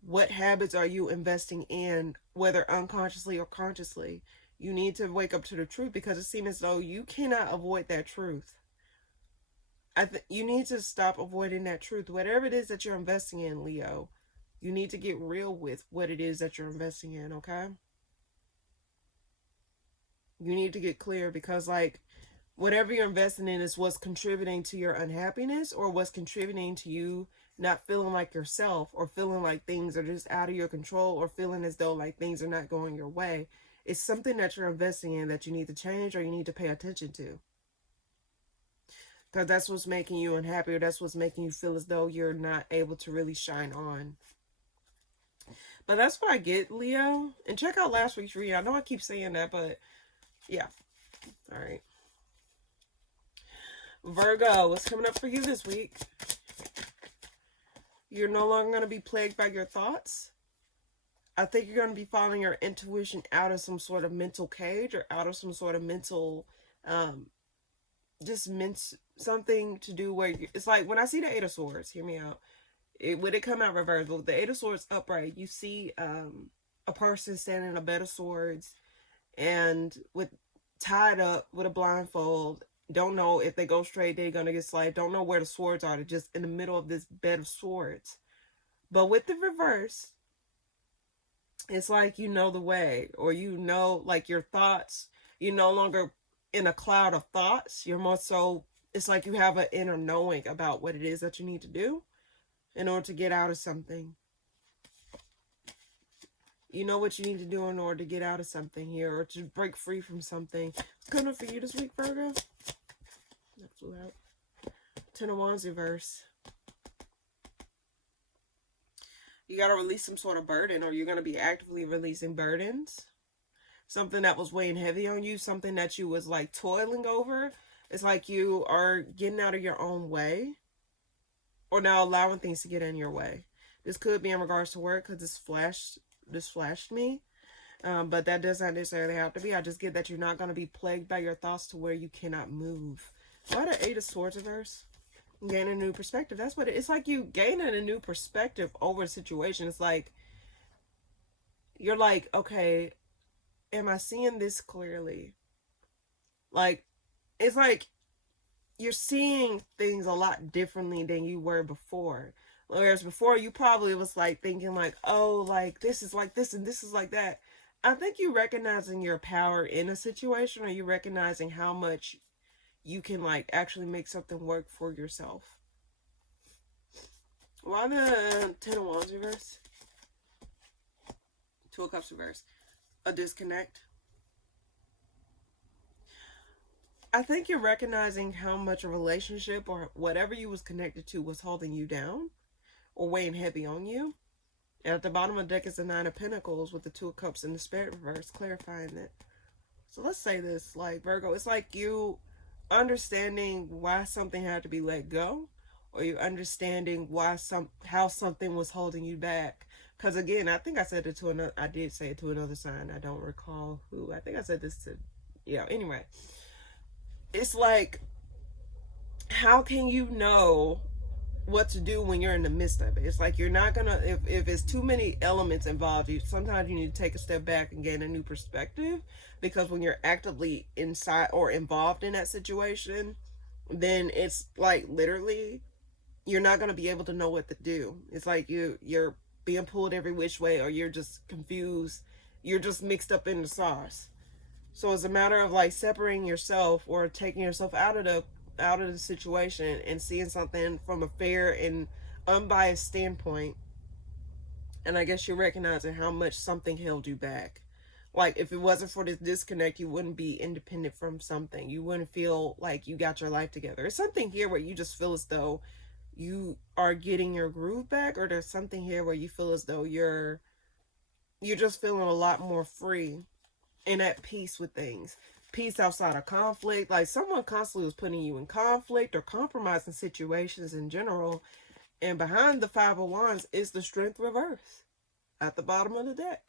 What habits are you investing in, whether unconsciously or consciously? You need to wake up to the truth because it seems as though you cannot avoid that truth. You need to stop avoiding that truth. Whatever it is that you're investing in, Leo, you need to get real with what it is that you're investing in, okay? You need to get clear because, like, whatever you're investing in is what's contributing to your unhappiness or what's contributing to you not feeling like yourself or feeling like things are just out of your control or feeling as though like things are not going your way. It's something that you're investing in that you need to change or you need to pay attention to. Because that's what's making you unhappy or that's what's making you feel as though you're not able to really shine on. But that's what I get, Leo. And check out last week's reading. I know I keep saying that, but yeah. All right. Virgo, what's coming up for you this week? You're no longer going to be plagued by your thoughts. I think you're going to be following your intuition out of some sort of mental cage or out of some sort of mental, something to do where it's like when I see the Eight of Swords, hear me out. Would it come out reversed? With the Eight of Swords upright, you see a person standing in a bed of swords and with tied up with a blindfold. Don't know if they go straight, they're going to get sliced. Don't know where the swords are. They're just in the middle of this bed of swords. But with the reverse, it's like you know the way. Or you know, like your thoughts. You no longer in a cloud of thoughts. You're more so, it's like you have an inner knowing about what it is that you need to do in order to get out of something. You know what you need to do in order to get out of something here, or to break free from something. What's coming up for you this week, Virgo? That flew out. 10 of Wands reverse. You got to release some sort of burden, or you're going to be actively releasing burdens. Something that was weighing heavy on you, something that you was like toiling over. It's like you are getting out of your own way, or now allowing things to get in your way. This could be in regards to work, because this flashed me. But that does not necessarily have to be. I just get that you're not going to be plagued by your thoughts to where you cannot move. Why the 8 of Swords reverse? Gaining a new perspective. That's what it's like. You gaining a new perspective over a situation. It's like you're like, okay, am I seeing this clearly? Like, it's like you're seeing things a lot differently than you were before. Whereas before, you probably was like thinking like, oh, like this is like this and this is like that. I think you recognizing your power in a situation, or you recognizing how much you can like actually make something work for yourself. Why the 10 of Wands reverse? 2 of Cups reverse. A disconnect. I think you're recognizing how much a relationship or whatever you was connected to was holding you down or weighing heavy on you. And at the bottom of the deck is the 9 of Pentacles with the 2 of Cups in the Spirit reverse, clarifying that. So let's say this, like, Virgo, it's like you understanding why something had to be let go, or you understanding why how something was holding you back. Because again, I think I said it to another, I did say it to another sign. I don't recall who. I think I said this to, yeah, anyway. It's like, how can you know what to do when you're in the midst of it? It's like you're not gonna, if it's too many elements involved, sometimes you need to take a step back and gain a new perspective, because when you're actively inside or involved in that situation, then it's like literally you're not going to be able to know what to do. It's like you're being pulled every which way, or you're just confused, you're just mixed up in the sauce. So it's a matter of like separating yourself, or taking yourself out of the situation and seeing something from a fair and unbiased standpoint. And I guess you're recognizing how much something held you back. Like, if it wasn't for this disconnect, you wouldn't be independent from something. You wouldn't feel like you got your life together. It's something here where you just feel as though you are getting your groove back, or there's something here where you feel as though you're just feeling a lot more free and at peace with things. Peace outside of conflict. Like, someone constantly was putting you in conflict or compromising situations in general. And behind the 5 of Wands is the Strength reverse at the bottom of the deck.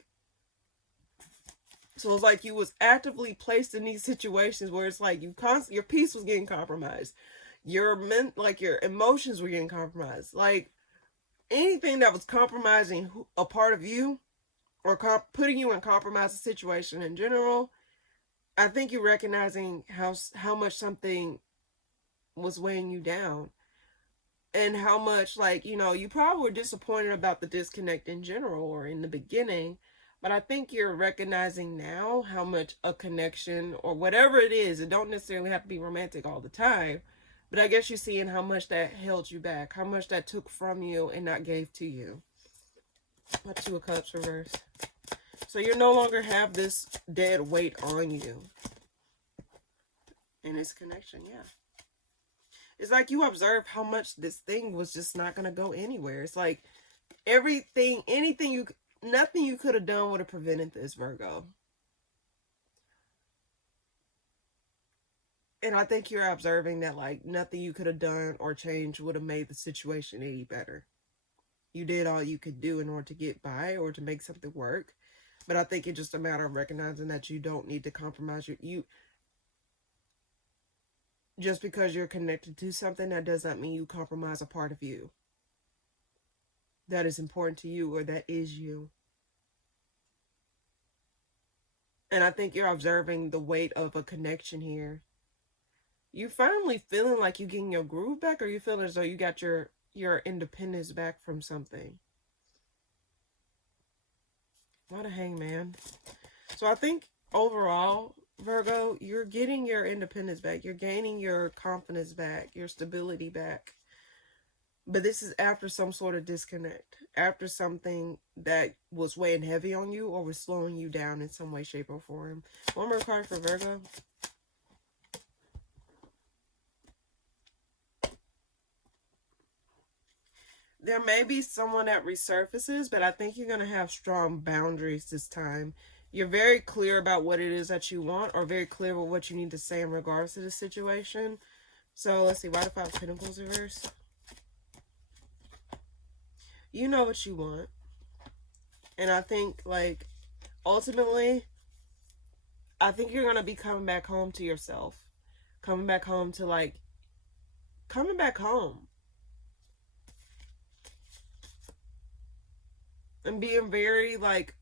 So it's like you was actively placed in these situations where it's like your peace was getting compromised. Your emotions were getting compromised. Like, anything that was compromising a part of you, or putting you in compromising situation in general, I think you're recognizing how much something was weighing you down. And how much, like, you probably were disappointed about the disconnect in general, or in the beginning. But I think you're recognizing now how much a connection, or whatever it is, it don't necessarily have to be romantic all the time, but I guess you're seeing how much that held you back, how much that took from you and not gave to you. What 2 of Cups reverse? So you no longer have this dead weight on you. In this connection, yeah. It's like you observe how much this thing was just not going to go anywhere. It's like nothing you could have done would have prevented this, Virgo. And I think you're observing that, like, nothing you could have done or changed would have made the situation any better. You did all you could do in order to get by or to make something work. But I think it's just a matter of recognizing that you don't need to compromise you. Just because you're connected to something, that does not mean you compromise a part of you that is important to you, or that is you. And I think you're observing the weight of a connection here. You finally feeling like you're getting your groove back, or you feel as though you got your independence back from something. What a Hangman. So I think overall, Virgo, you're getting your independence back. You're gaining your confidence back, your stability back. But this is after some sort of disconnect, after something that was weighing heavy on you or was slowing you down in some way, shape, or form. One more card for Virgo. There may be someone that resurfaces, but I think you're going to have strong boundaries this time. You're very clear about what it is that you want, or very clear with what you need to say in regards to the situation. So let's see, why the Five of Pentacles reverse? You know what you want. And I think, like, ultimately, I think you're going to be coming back home to yourself. Coming back home to, like, coming back home. And being very, like,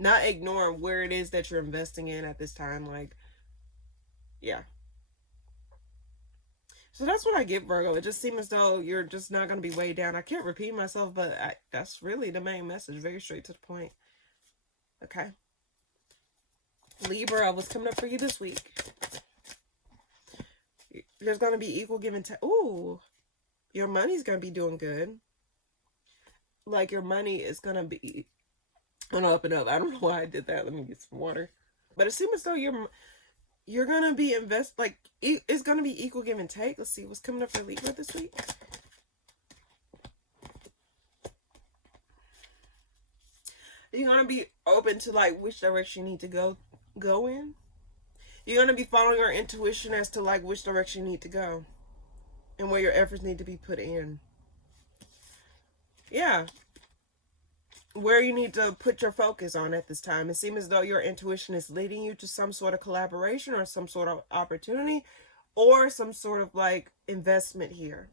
not ignoring where it is that you're investing in at this time. Like, yeah. So that's what I get, Virgo. It just seems as though you're just not going to be weighed down. I can't repeat myself, but that's really the main message. Very straight to the point. Okay. Libra, what's coming up for you this week? There's going to be equal give and take. Ooh. Your money's going to be doing good. Like, your money is going to be on up and up. I don't know why I did that. Let me get some water. But it seems as though you're going to be like, it's going to be equal give and take. Let's see what's coming up for Libra this week. You're going to be open to, like, which direction you need to go in. You're going to be following your intuition as to, like, which direction you need to go. And where your efforts need to be put in. Yeah. Where you need to put your focus on at this time. It seems as though your intuition is leading you to some sort of collaboration or some sort of opportunity or some sort of, like, investment here.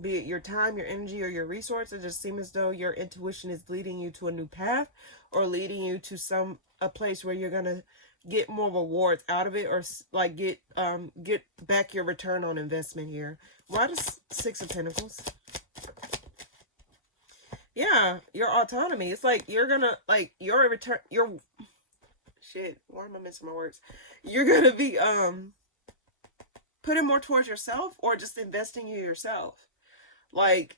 Be it your time, your energy, or your resources. It just seems as though your intuition is leading you to a new path or leading you to a place where you're going to get more rewards out of it, or, like, get back your return on investment here. Why does Six of Pentacles? Yeah, your autonomy. It's like you're gonna, like, your return, shit, why am I missing my words? You're gonna be putting more towards yourself, or just investing in yourself. Like,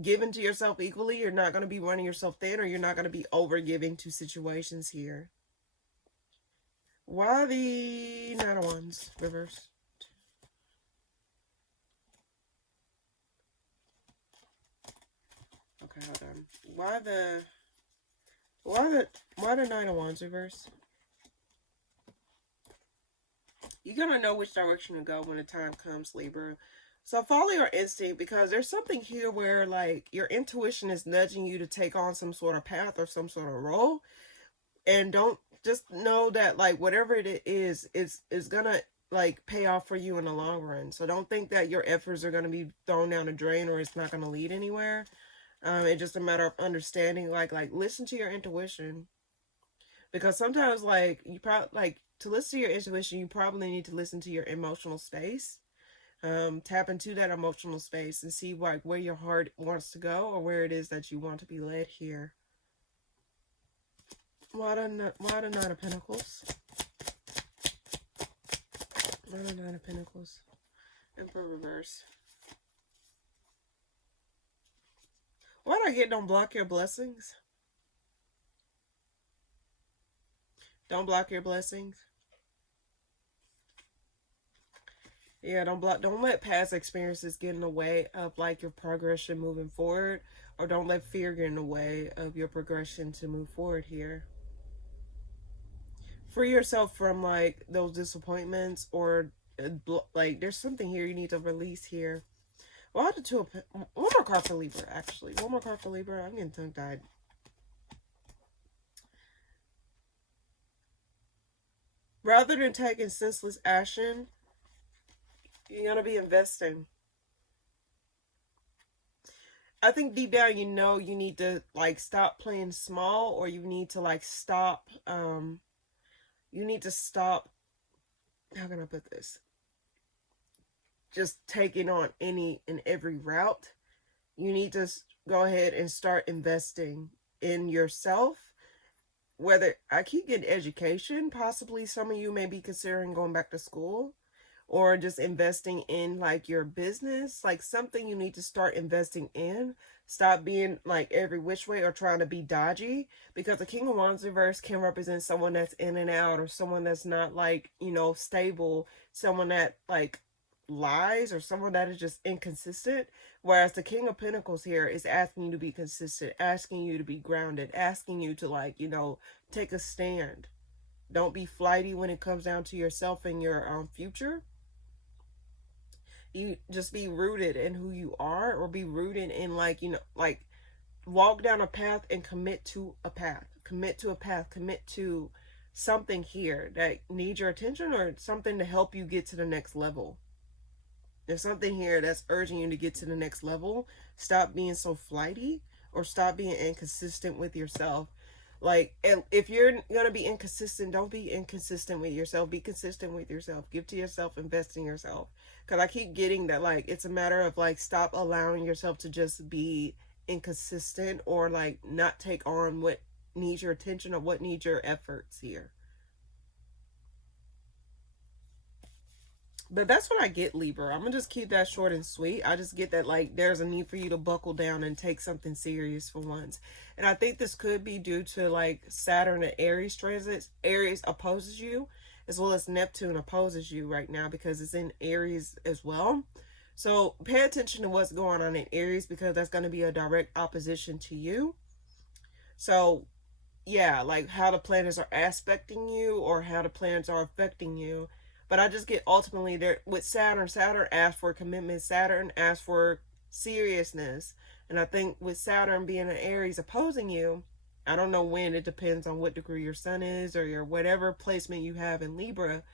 giving to yourself equally. You're not gonna be running yourself thin, or you're not gonna be over giving to situations here. Why the Nine of Wands reverse? Okay, hold on. Why the Nine of Wands reverse? You're gonna know which direction to go when the time comes, Libra. So follow your instinct, because there's something here where, like, your intuition is nudging you to take on some sort of path or some sort of role. And don't just know that, like, whatever it is gonna, like, pay off for you in the long run. So don't think that your efforts are gonna be thrown down the drain or it's not gonna lead anywhere. It's just a matter of understanding, like listen to your intuition. Because sometimes, like, you probably, like, to listen to your intuition, you probably need to listen to your emotional space. Tap into that emotional space and see, like, where your heart wants to go, or where it is that you want to be led here. Why the Nine of Pentacles? Why the Nine of Pentacles? Emperor reverse. Why did I get don't block your blessings? Don't block your blessings. Yeah, don't let past experiences get in the way of, like, your progression moving forward, or don't let fear get in the way of your progression to move forward here. Free yourself from, like, those disappointments, or, like, there's something here you need to release here. Well, I had one more card for Libra, actually. One more card for Libra. I'm getting tongue-tied. Rather than taking senseless action, you're going to be investing. I think deep down, you know, you need to, like, stop playing small, or you need to, like, stop, you need to stop, how can I put this? Just taking on any and every route. You need to go ahead and start investing in yourself, whether I keep getting education, possibly some of you may be considering going back to school, or just investing in like your business, like something you need to start investing in. Stop being like every which way or trying to be dodgy, because the King of Wands reverse can represent someone that's in and out, or someone that's not like, you know, stable, someone that like lies, or someone that is just inconsistent. Whereas the King of Pentacles here is asking you to be consistent, asking you to be grounded, asking you to like, you know, take a stand. Don't be flighty when it comes down to yourself and your future. You just be rooted in who you are, or be rooted in like, you know, like walk down a path and commit to a path, commit to a path, commit to something here that needs your attention, or something to help you get to the next level. There's something here that's urging you to get to the next level. Stop being so flighty, or stop being inconsistent with yourself. Like, if you're gonna be inconsistent, don't be inconsistent with yourself. Be consistent with yourself. Give to yourself, invest in yourself. Because I keep getting that, like, it's a matter of like, stop allowing yourself to just be inconsistent, or like not take on what needs your attention, or what needs your efforts here. But that's what I get, Libra. I'm gonna just keep that short and sweet. I just get that like there's a need for you to buckle down and take something serious for once. And I think this could be due to like Saturn and Aries transits. Aries opposes you, as well as Neptune opposes you right now, because it's in Aries as well. So pay attention to what's going on in Aries, because that's going to be a direct opposition to you. So yeah, like how the planets are aspecting you, or how the planets are affecting you. But I just get ultimately there with Saturn. Saturn asks for commitment. Saturn asks for seriousness. And I think with Saturn being an Aries opposing you, I don't know when, it depends on what degree your sun is, or your whatever placement you have in Libra.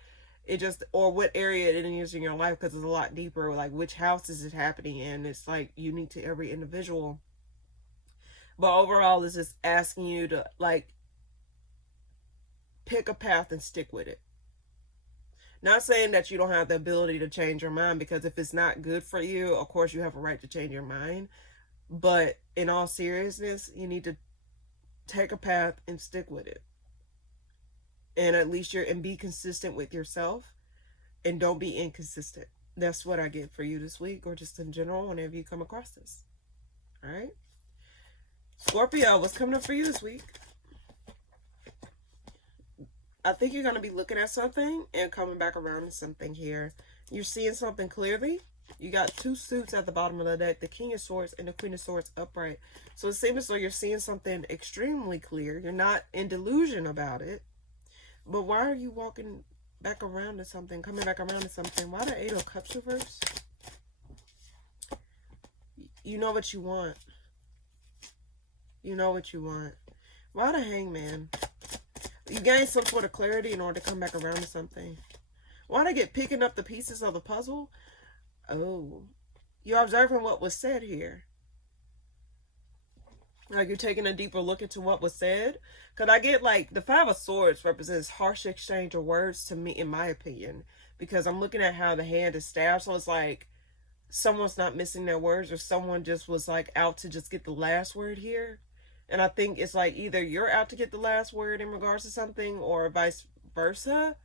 It just, or what area it is in your life, because it's a lot deeper, like which house is it happening in. It's like unique to every individual. But overall, it's just asking you to like pick a path and stick with it. Not saying that you don't have the ability to change your mind, because if it's not good for you, of course you have a right to change your mind. But in all seriousness, you need to take a path and stick with it. And at least and be consistent with yourself, and don't be inconsistent. That's what I get for you this week, or just in general whenever you come across this. All right. Scorpio, what's coming up for you this week? I think you're going to be looking at something and coming back around to something here. You're seeing something clearly. You got two suits at the bottom of the deck, the King of Swords and the Queen of Swords upright. So it seems as though you're seeing something extremely clear. You're not in delusion about it. But why are you walking back around to something, coming back around to something? Why the Eight of Cups reverse? You know what you want. You know what you want. Why the Hangman? You gain some sort of clarity in order to come back around to something. Why did I get picking up the pieces of the puzzle? Oh, you're observing what was said here. Like you're taking a deeper look into what was said. Because I get like the Five of Swords represents harsh exchange of words to me, in my opinion. Because I'm looking at how the hand is stabbed. So it's like someone's not missing their words, or someone just was like out to just get the last word here. And I think it's like either you're out to get the last word in regards to something, or vice versa.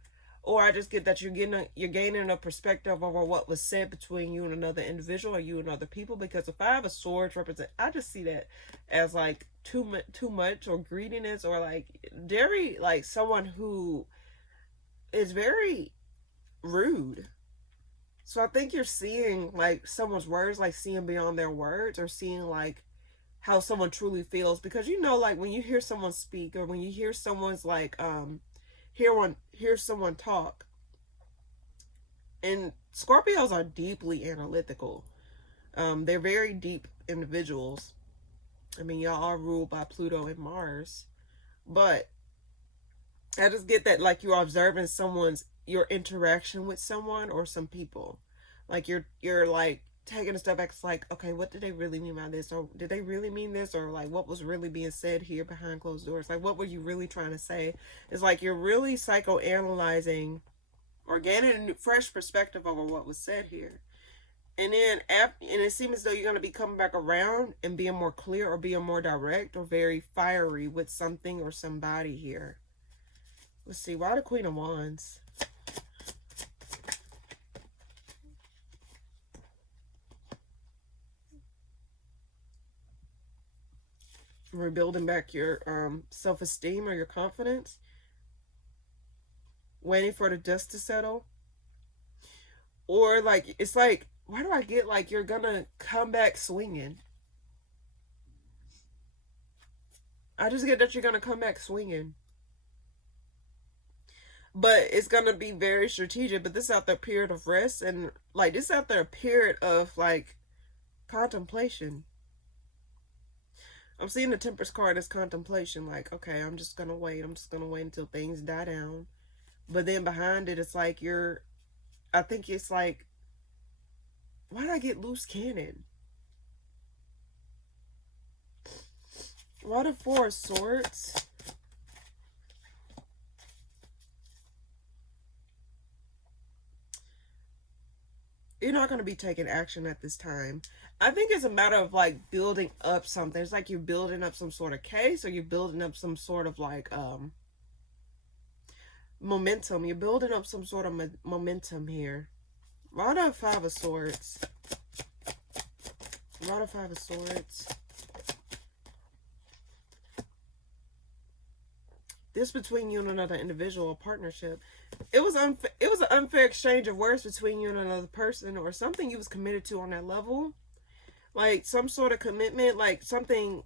Or I just get that you're gaining a perspective over what was said between you and another individual, or you and other people. Because the Five of Swords represent, I just see that as like too much, or greediness, or like very like someone who is very rude. So I think you're seeing like someone's words, like seeing beyond their words, or seeing like how someone truly feels. Because you know, like when you hear someone speak, or when you hear someone's like hear someone talk, and Scorpios are deeply analytical. They're very deep individuals. I mean, y'all are ruled by Pluto and Mars, but I just get that like you're observing your interaction with someone or some people. Like you're like taking a step back. It's like, okay, what did they really mean by this? Or did they really mean this? Or like, what was really being said here behind closed doors? Like, what were you really trying to say? It's like you're really psychoanalyzing, or gaining a fresh perspective over what was said here. And then after, and it seems as though you're going to be coming back around and being more clear or being more direct or very fiery with something or somebody here. Let's see, why the Queen of Wands? Rebuilding back your self-esteem or your confidence. Waiting for the dust to settle. Or like, it's like, why do I get like you're gonna come back swinging? I just get that you're gonna come back swinging. But it's gonna be very strategic. But this is after a period of rest, and like this is after a period of like contemplation. I'm seeing the Temperance card as contemplation. Like, okay, I'm just gonna wait. I'm just gonna wait until things die down. But then behind it, it's like I think it's like, why did I get loose cannon? Why the Four of Swords? You're not going to be taking action at this time. I think it's a matter of like building up something. It's like you're building up some sort of case, or you're building up some sort of like momentum. You're building up some sort of momentum here. Why the Five of Swords? Why the Five of Swords? This between you and another individual or partnership. It was an unfair exchange of words between you and another person, or something you was committed to on that level. Like some sort of commitment, like something.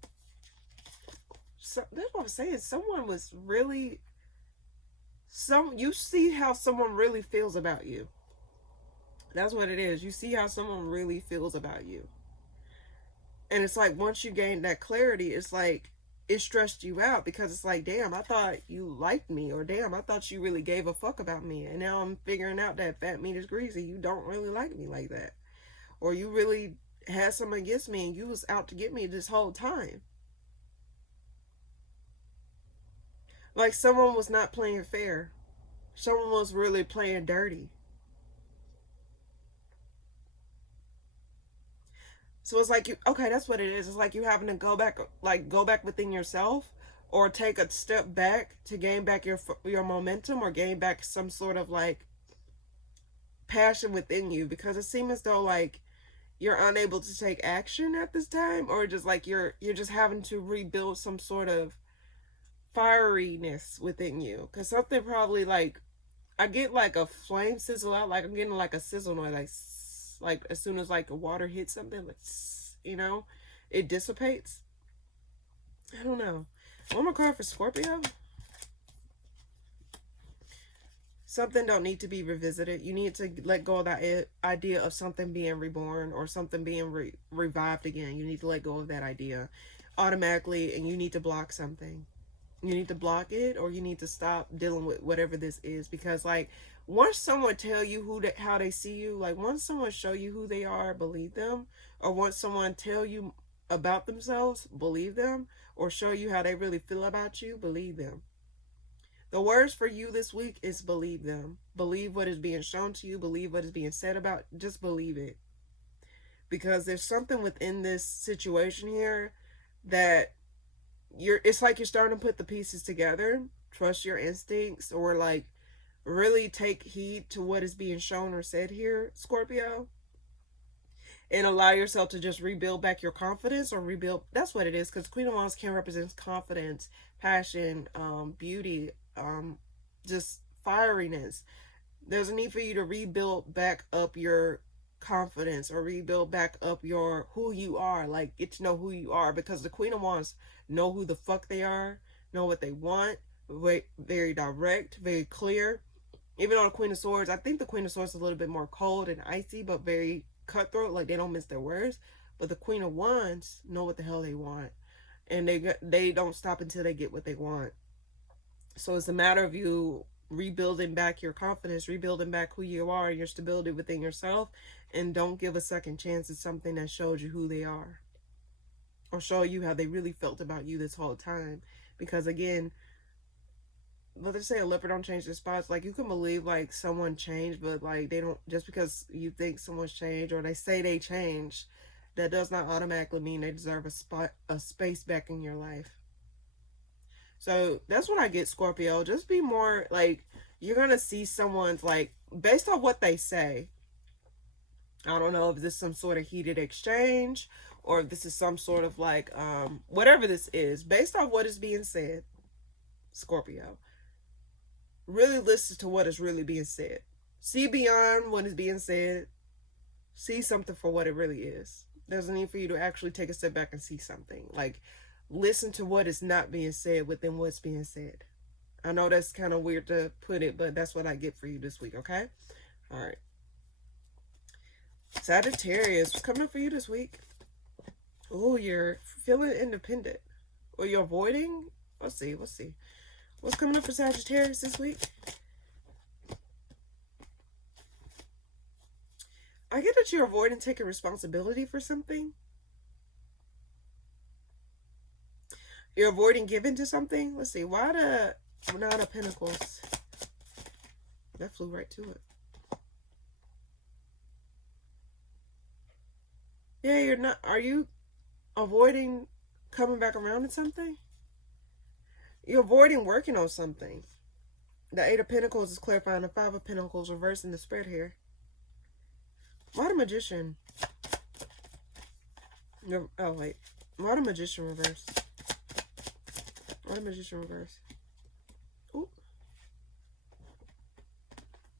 That's what I'm saying. Someone was really. You see how someone really feels about you. That's what it is. You see how someone really feels about you. And it's like once you gain that clarity, it's like it stressed you out, because it's like, damn, I thought you liked me, or damn, I thought you really gave a fuck about me, and now I'm figuring out that fat meat is greasy. You don't really like me like that, or you really had something against me and you was out to get me this whole time. Like someone was not playing fair. Someone was really playing dirty. So it's like you, okay, that's what it is. It's like you having to go back within yourself, or take a step back to gain back your momentum, or gain back some sort of like passion within you, because it seems as though like you're unable to take action at this time, or just like you're just having to rebuild some sort of fieriness within you, because something probably like, I get like a flame sizzle out, like I'm getting like a sizzle noise, like as soon as like water hits something, like, you know, it dissipates. I don't know. One more card for Scorpio. Something don't need to be revisited. You need to let go of that idea of something being reborn, or something being revived again. You need to let go of that idea automatically, and you need to block something. You need to block it, or you need to stop dealing with whatever this is, because like once someone tell you how they see you, like once someone show you who they are, believe them, or once someone tell you about themselves, believe them, or show you how they really feel about you, believe them. The words for you this week is believe them. Believe what is being shown to you, believe what is being said about, just believe it, because there's something within this situation here that it's like you're starting to put the pieces together. Trust your instincts, or like really take heed to what is being shown or said here, Scorpio, and allow yourself to just rebuild back your confidence, or rebuild. That's what it is, because Queen of Wands can represent confidence, passion, beauty, just fieriness. There's a need for you to rebuild back up your confidence, or rebuild back up your who you are, like get to know who you are, because the Queen of Wands know who the fuck they are, know what they want, very direct, very clear. Even on the Queen of Swords, I think the Queen of Swords is a little bit more cold and icy, but very cutthroat, like they don't mince their words. But the Queen of Wands know what the hell they want, and they don't stop until they get what they want. So it's a matter of you rebuilding back your confidence, rebuilding back who you are, and your stability within yourself, and don't give a second chance at something that showed you who they are, or show you how they really felt about you this whole time. Because again, but they say a leopard don't change their spots. Like, you can believe like someone changed, but like they don't, just because you think someone's changed or they say they changed, that does not automatically mean they deserve a space back in your life. So that's what I get, Scorpio. Just be more like, you're gonna see someone's like, based on what they say. I don't know if this is some sort of heated exchange or if this is some sort of like whatever this is, based on what is being said, Scorpio. Really listen to what is really being said. See beyond what is being said. See something for what it really is. There's a need for you to actually take a step back and see something. Like, listen to what is not being said within what's being said. I know that's kind of weird to put it, but that's what I get for you this week, okay? All right. Sagittarius, what's coming for you this week? Oh, you're feeling independent. Or you're avoiding? Let's see. What's coming up for Sagittarius this week? I get that you're avoiding taking responsibility for something. You're avoiding giving to something. Let's see. Why the Nine of Pentacles? That flew right to it. Yeah, you're not. Are you avoiding coming back around to something? You're avoiding working on something. The Eight of Pentacles is clarifying the Five of Pentacles, reversing the spread here. Why the Magician? Oh, wait. Why the Magician reverse? Why the Magician reverse? Ooh.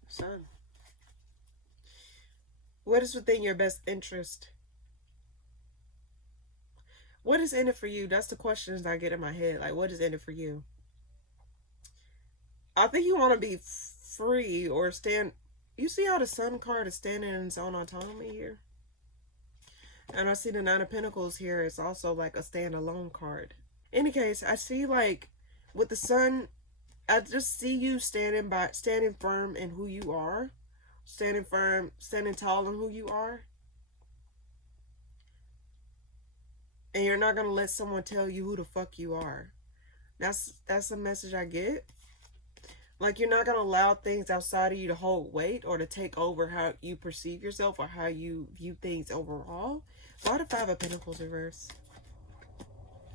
Sun. What is within your best interest? What is in it for you? That's the questions I get in my head. Like, what is in it for you? I think you want to be free or stand. You see how the Sun card is standing in its own autonomy here? And I see the Nine of Pentacles here. It's also like a standalone card. In any case, I see like with the Sun, I just see you standing firm in who you are. Standing firm, standing tall in who you are. And you're not going to let someone tell you who the fuck you are. That's the message I get. Like, you're not going to allow things outside of you to hold weight or to take over how you perceive yourself or how you view things overall. Why the Five of Pentacles reverse?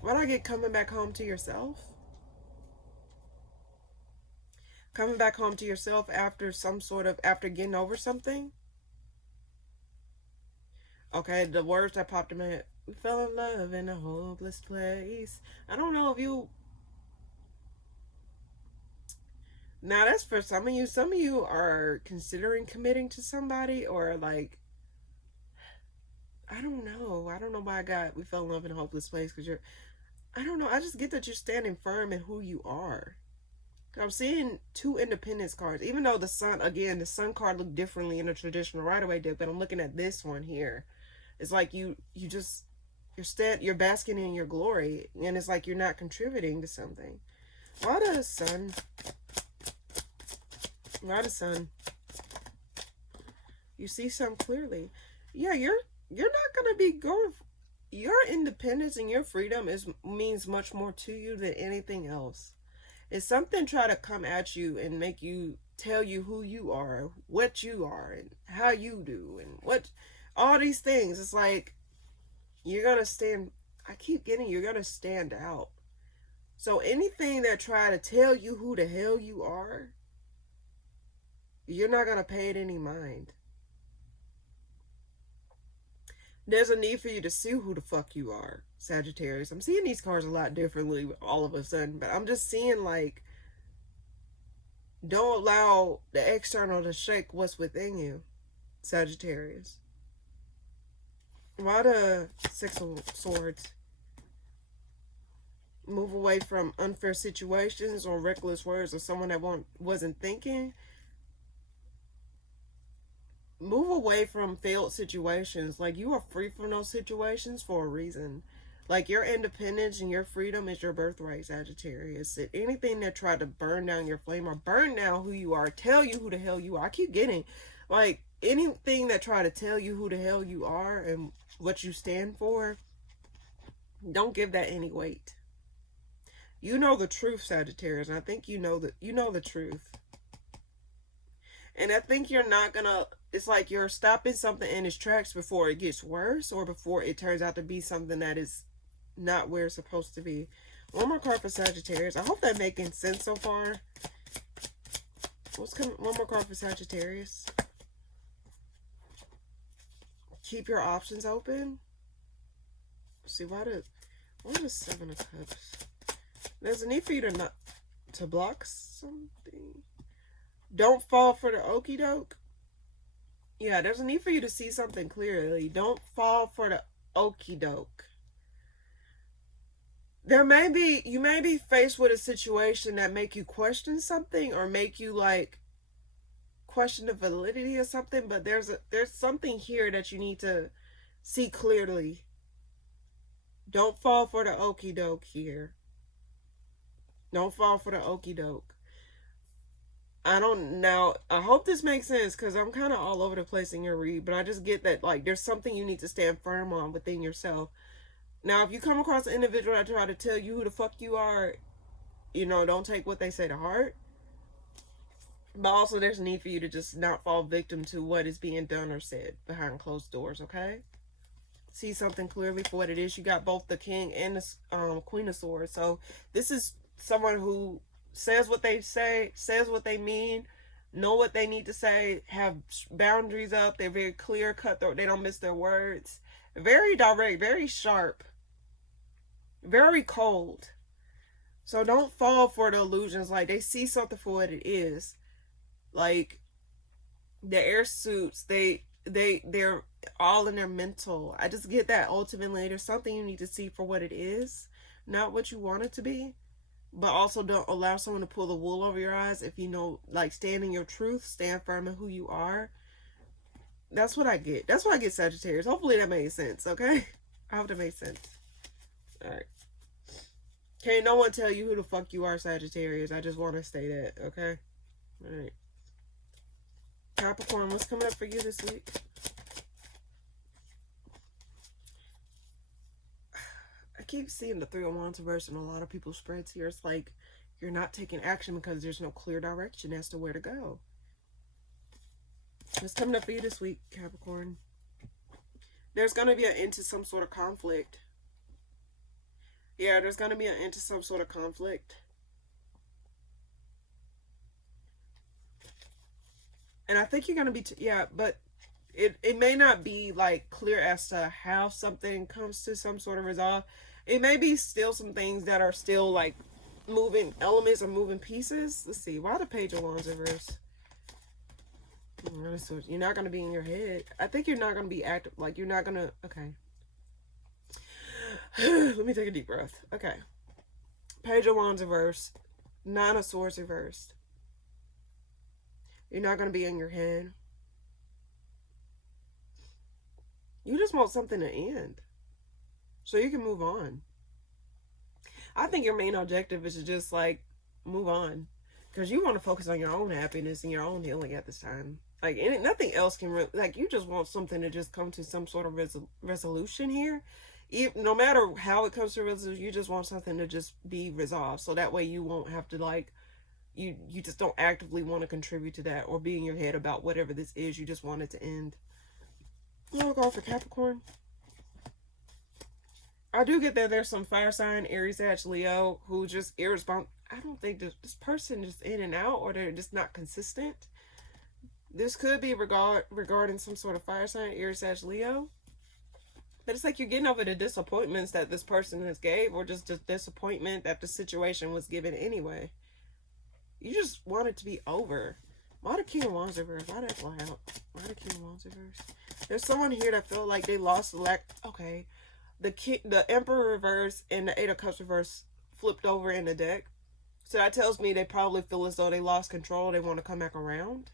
Why do I get coming back home to yourself? Coming back home to yourself after after getting over something? Okay, the words that popped in my head. We fell in love in a hopeless place. I don't know if you... Now, that's for some of you. Some of you are considering committing to somebody or like... I don't know. I don't know why I got we fell in love in a hopeless place because you're... I don't know. I just get that you're standing firm in who you are. I'm seeing two independence cards. Even though the Sun, again, the Sun card looked differently in a traditional right-away deck, but I'm looking at this one here. It's like you're basking in your glory, and it's like you're not contributing to something. Why the Sun? Why the Sun? You see something clearly. Yeah, you're not gonna be going. Your independence and your freedom means much more to you than anything else. If something try to come at you and make you tell you who you are, what you are, and how you do, and what all these things, it's like you're gonna stand. I keep getting you're gonna stand out. So anything that try to tell you who the hell you are, you're not gonna pay it any mind. There's a need for you to see who the fuck you are, Sagittarius. I'm seeing these cards a lot differently all of a sudden, but I'm just seeing like, don't allow the external to shake what's within you, Sagittarius. Why the Six of Swords? Move away from unfair situations or reckless words or someone that wasn't thinking. Move away from failed situations. Like, you are free from those situations for a reason. Like, your independence and your freedom is your birthright, Sagittarius. Anything that tried to burn down your flame or burn down who you are, tell you who the hell you are. I keep getting, like, anything that try to tell you who the hell you are and what you stand for, don't give that any weight. You know the truth, Sagittarius. And I think you know the truth. And I think you're not gonna, it's like you're stopping something in its tracks before it gets worse, or before it turns out to be something that is not where it's supposed to be. One more card for Sagittarius. I hope that's making sense so far. What's coming? One more card for Sagittarius. Keep your options open. Let's see, why does Seven of Cups? There's a need for you to block something. Don't fall for the okie doke. Yeah, there's a need for you to see something clearly. Don't fall for the okie doke. You may be faced with a situation that make you question something, or make you like question the validity of something, but there's something here that you need to see clearly. Don't fall for the okie doke here. Don't fall for the okie doke. I hope this makes sense, because I'm kind of all over the place in your read, but I just get that, like, there's something you need to stand firm on within yourself. Now, if you come across an individual that try to tell you who the fuck you are, you know, don't take what they say to heart. But also, there's a need for you to just not fall victim to what is being done or said behind closed doors, okay? See something clearly for what it is. You got both the King and the Queen of Swords. So, this is someone who says what they say, says what they mean, know what they need to say, have boundaries up. They're very clear, cutthroat. They don't miss their words. Very direct, very sharp, very cold. So don't fall for the illusions. Like, they see something for what it is. Like, the air suits, they're all in their mental. I just get that ultimately there's something you need to see for what it is, not what you want it to be. But also don't allow someone to pull the wool over your eyes. If you know, like, stand in your truth, stand firm in who you are. That's what I get. That's what I get, Sagittarius. Hopefully that made sense, okay? I hope that made sense. Alright. Can't no one tell you who the fuck you are, Sagittarius. I just want to say that, okay? Alright. Capricorn, what's coming up for you this week? I keep seeing the Three of Wands reverse in a lot of people's spreads here. It's like you're not taking action because there's no clear direction as to where to go. What's coming up for you this week, Capricorn? There's going to be an end to some sort of conflict. Yeah, there's going to be an end to some sort of conflict. And I think you're going to be, yeah, but it may not be like clear as to how something comes to some sort of resolve. It may be still some things that are still like moving elements or moving pieces. Let's see. Why the Page of Wands reverse? You're not going to be in your head. I think you're not going to be active. Like, you're not going to... Okay. Let me take a deep breath. Okay. Page of Wands reversed. Nine of Swords reversed. You're not going to be in your head. You just want something to end, so you can move on. I think your main objective is to just, like, move on. Because you want to focus on your own happiness and your own healing at this time. Like, nothing else can really... Like, you just want something to just come to some sort of resolution here. No matter how it comes to resolution, you just want something to just be resolved. So that way you won't have to, like... You just don't actively want to contribute to that or be in your head about whatever this is. You just want it to end. I'll go for Capricorn. I do get that there's some fire sign, Aries, Sag, Leo, who just irresponsible. I don't think this person just in and out, or they're just not consistent. This could be regarding some sort of fire sign, Aries, Sag, Leo. But it's like you're getting over the disappointments that this person has gave, or just disappointment that the situation was given anyway. You just want it to be over. Why the King of Wands reverse? Why that fly out? Why the King of Wands reverse? There's someone here that felt like they lost okay. The Emperor reverse and the Eight of Cups reverse flipped over in the deck. So that tells me they probably feel as though they lost control. They want to come back around.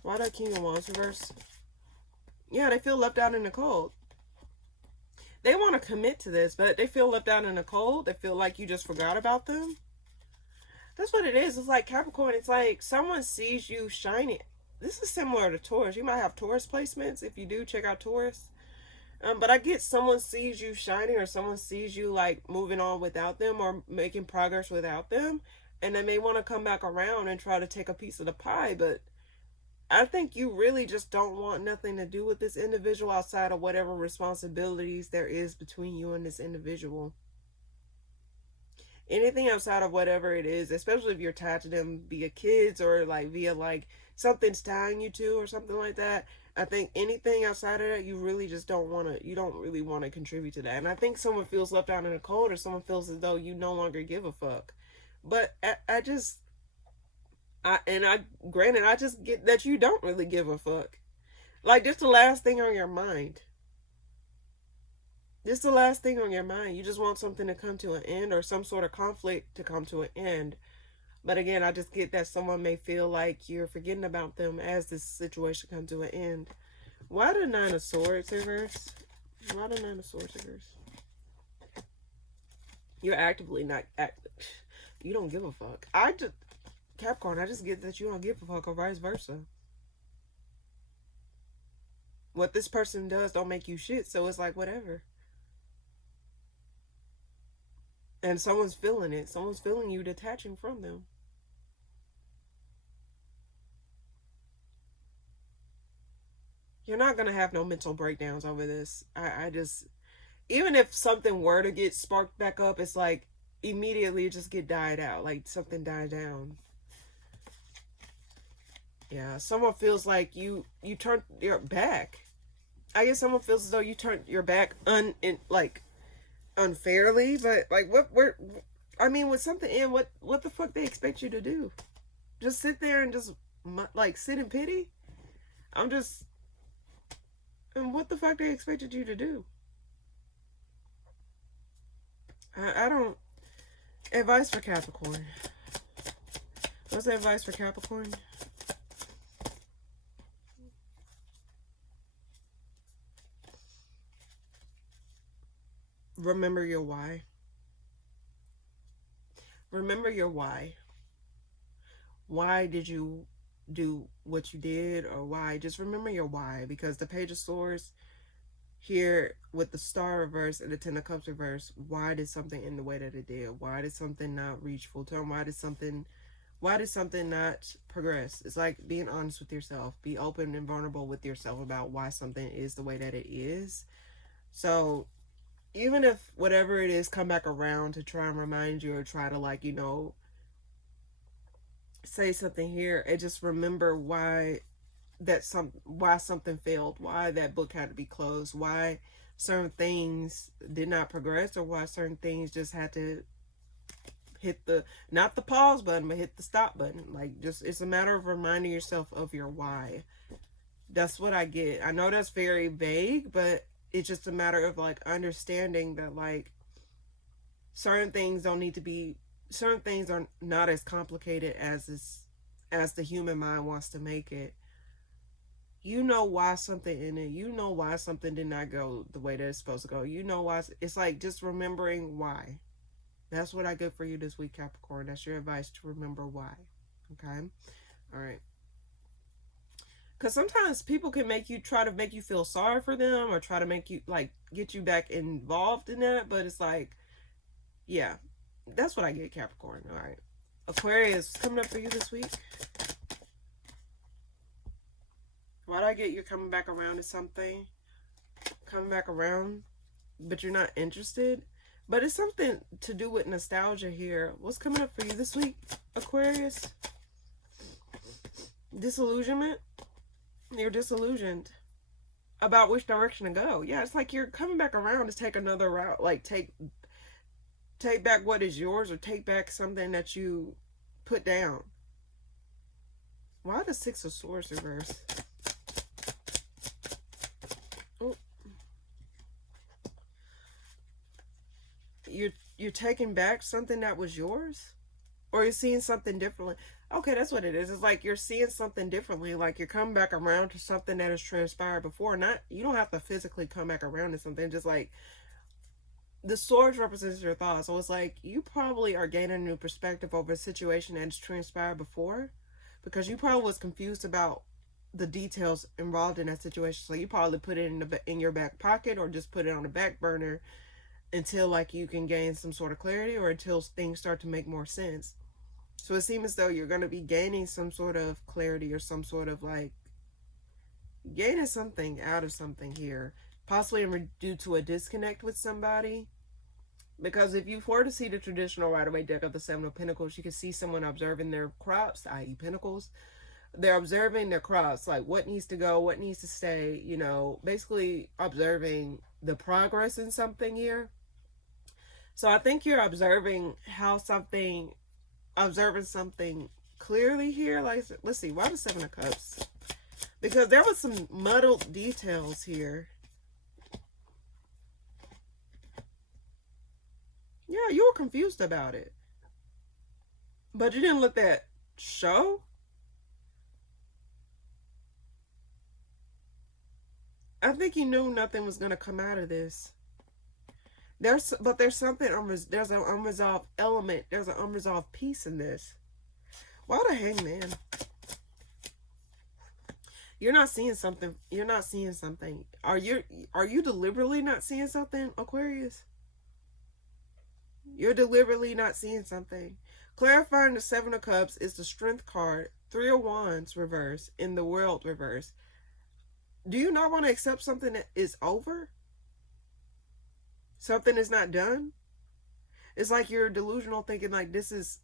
Why the King of Wands reverse? Yeah, they feel left out in the cold. They want to commit to this, but they feel left out in the cold. They feel like you just forgot about them. That's what it is. It's like Capricorn. It's like someone sees you shining. This is similar to Taurus. You might have Taurus placements. If you do, check out Taurus. But I get someone sees you shining, or someone sees you like moving on without them or making progress without them, and they may want to come back around and try to take a piece of the pie. But I think you really just don't want nothing to do with this individual outside of whatever responsibilities there is between you and this individual. Anything outside of whatever it is, especially if you're tied to them via kids or like via like something's tying you to or something like that. I think anything outside of that, you really just don't want to, you don't really want to contribute to that. And I think someone feels left out in the cold, or someone feels as though you no longer give a fuck. But I just, granted, I just get that you don't really give a fuck. Like, just the last thing on your mind. This is the last thing on your mind. You just want something to come to an end, or some sort of conflict to come to an end. But again, I just get that someone may feel like you're forgetting about them as this situation comes to an end. Why the Nine of Swords reverse? Why the Nine of Swords reverse? You're actively not you don't give a fuck. Capricorn, I just get that you don't give a fuck, or vice versa. What this person does don't make you shit, so it's like whatever. And someone's feeling it. Someone's feeling you detaching from them. You're not going to have no mental breakdowns over this. I just, even if something were to get sparked back up, it's like immediately just get died out. Like something died down. Yeah, someone feels like you turned your back. I guess someone feels as though you turned your back unfairly, but like I mean, with something in, what the fuck they expect you to do? Just sit there and just like sit in pity? And what the fuck they expected you to do? I don't. Advice for Capricorn. What's the advice for Capricorn? Remember your why. Remember your why. Why did you do what you did, or why? Just remember your why, because the Page of Swords here with the Star reverse and the Ten of Cups reverse, why did something end the way that it did? Why did something not reach full term? Why did something not progress? It's like being honest with yourself. Be open and vulnerable with yourself about why something is the way that it is. So even if whatever it is come back around to try and remind you, or try to like, say something here, and just remember why something failed, why that book had to be closed, why certain things did not progress, or why certain things just had to hit not the pause button, but hit the stop button. Like, just, it's a matter of reminding yourself of your why. That's what I get. I know that's very vague, but it's just a matter of like understanding that like certain things are not as complicated as the human mind wants to make it. You know why something in it. You know why something did not go the way that it's supposed to go. You know why. It's like just remembering why. That's what I get for you this week, Capricorn. That's your advice, to remember why. Okay? All right. Because sometimes people can try to make you feel sorry for them, or try to make you, like, get you back involved in that. But it's like, yeah, that's what I get, Capricorn. All right. Aquarius, coming up for you this week. Why do I get you're coming back around to something? Coming back around, but you're not interested? But it's something to do with nostalgia here. What's coming up for you this week, Aquarius? Disillusionment. You're disillusioned about which direction to go. Yeah, it's like you're coming back around to take another route. Like, take back what is yours, or take back something that you put down. Why the Six of Swords reverse? Oh. You're taking back something that was yours? Or you're seeing something differently? Okay, that's what it is. It's like you're seeing something differently. Like you're coming back around to something that has transpired before. You don't have to physically come back around to something. Just like the swords represents your thoughts. So it's like you probably are gaining a new perspective over a situation that has transpired before, because you probably was confused about the details involved in that situation. So you probably put it in your back pocket, or just put it on the back burner until like you can gain some sort of clarity, or until things start to make more sense. So it seems as though you're going to be gaining some sort of clarity, or some sort of like gaining something out of something here, possibly due to a disconnect with somebody. Because if you were to see the traditional Rider-Waite deck of the Seven of Pentacles, you can see someone observing their crops, i.e. Pentacles. They're observing their crops, like what needs to go, what needs to stay, you know, basically observing the progress in something here. So I think you're observing something clearly here. Like, let's see, why the Seven of Cups? Because there was some muddled details here. Yeah, you were confused about it. But you didn't let that show. I think you knew nothing was going to come out of this. There's something, there's an unresolved element. There's an unresolved piece in this. Why the Hangman? You're not seeing something. You're not seeing something. Are you deliberately not seeing something, Aquarius? You're deliberately not seeing something. Clarifying the Seven of Cups is the Strength card. Three of Wands reverse in the World reverse. Do you not want to accept something that is over? Something is not done? It's like you're delusional, thinking like this is,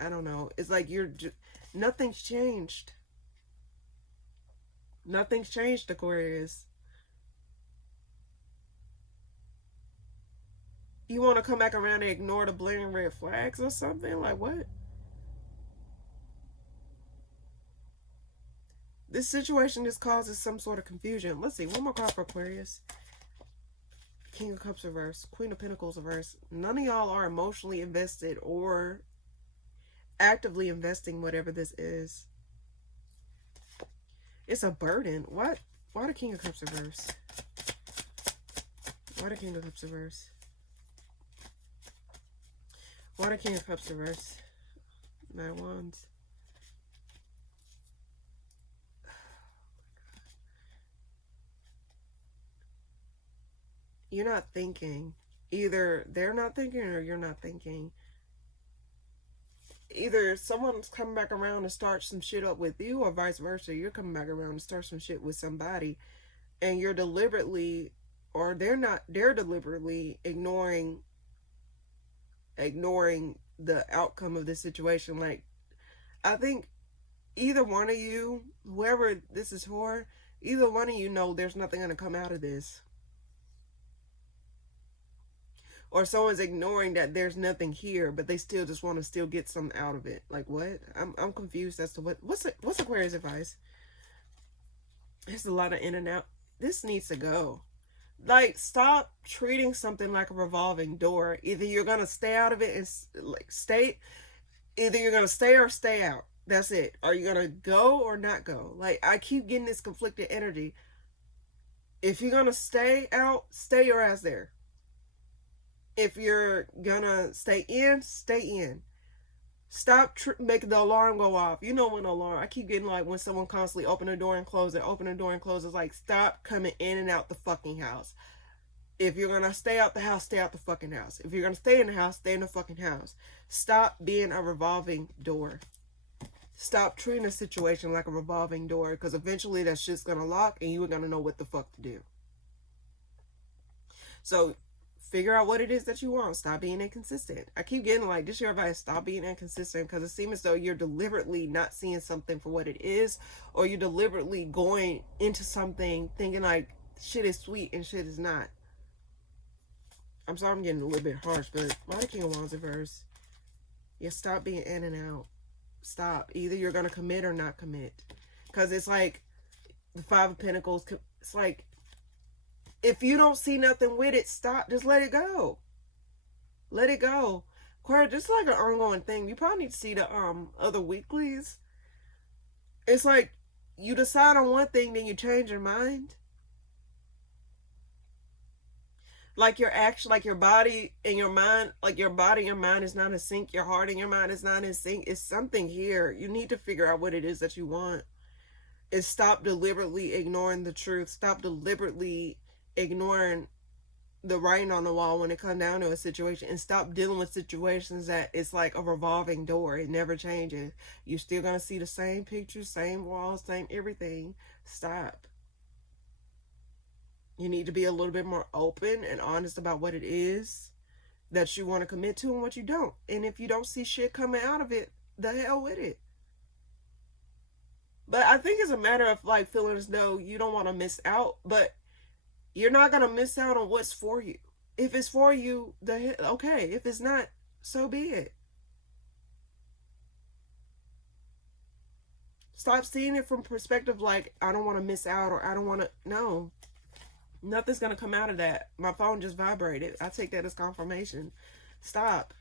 I don't know. It's like nothing's changed. Nothing's changed, Aquarius. You want to come back around and ignore the blaring red flags or something? Like what? This situation just causes some sort of confusion. Let's see, one more card for Aquarius. King of Cups reverse, Queen of Pentacles reverse. None of y'all are emotionally invested or actively investing whatever this is. It's a burden. What? Why the King of Cups reverse? Why the King of Cups reverse? Why the King of Cups reverse? Nine of Wands. You're not thinking. Either they're not thinking or you're not thinking. Either someone's coming back around to start some shit up with you, or vice versa. You're coming back around to start some shit with somebody, and you're deliberately, or they're deliberately ignoring the outcome of this situation. Like, I think either one of you, whoever this is for, either one of you know there's nothing going to come out of this. Or someone's ignoring that there's nothing here, but they still just want to still get something out of it. Like what? I'm confused as to what's Aquarius advice? There's a lot of in and out. This needs to go. Like, stop treating something like a revolving door. Either you're gonna stay out of it and like stay. Either you're gonna stay or stay out. That's it. Are you gonna go or not go? Like, I keep getting this conflicted energy. If you're gonna stay out, stay your ass there. If you're gonna stay in, stay in. Stop making the alarm go off. You know when alarm. I keep getting like when someone constantly open the door and close it, open the door and close it. It's like, stop coming in and out the fucking house. If you're gonna stay out the house, stay out the fucking house. If you're gonna stay in the house, stay in the fucking house. Stop being a revolving door. Stop treating a situation like a revolving door, because eventually that shit's gonna lock and you're gonna know what the fuck to do. So figure out what it is that you want. Stop being inconsistent. I keep getting like, this your advice, stop being inconsistent, because it seems as though you're deliberately not seeing something for what it is, or you're deliberately going into something thinking like shit is sweet and shit is not. I'm sorry I'm getting a little bit harsh, but why the King of Wands reverse? Yeah, stop being in and out. Stop. Either you're going to commit or not commit. Because it's like the Five of Pentacles. It's like, if you don't see nothing with it, stop. Just let it go. Let it go. Aquarius, just like an ongoing thing. You probably need to see the other weeklies. It's like you decide on one thing, then you change your mind. Like your action, like your body and your mind, like your body and your mind is not in sync. Your heart and your mind is not in sync. It's something here. You need to figure out what it is that you want. is stop deliberately ignoring the truth. Stop deliberately ignoring the writing on the wall when it comes down to a situation, and stop dealing with situations that it's like a revolving door. It never changes. You're still going to see the same pictures, same walls, same everything. Stop. You need to be a little bit more open and honest about what it is that you want to commit to and what you don't. And if you don't see shit coming out of it, the hell with it. But I think it's a matter of like feeling as though you don't want to miss out, but you're not going to miss out on what's for you. If it's for you, okay. If it's not, so be it. Stop seeing it from perspective like, I don't want to miss out, or I don't want to, no. Nothing's going to come out of that. My phone just vibrated. I take that as confirmation. Stop.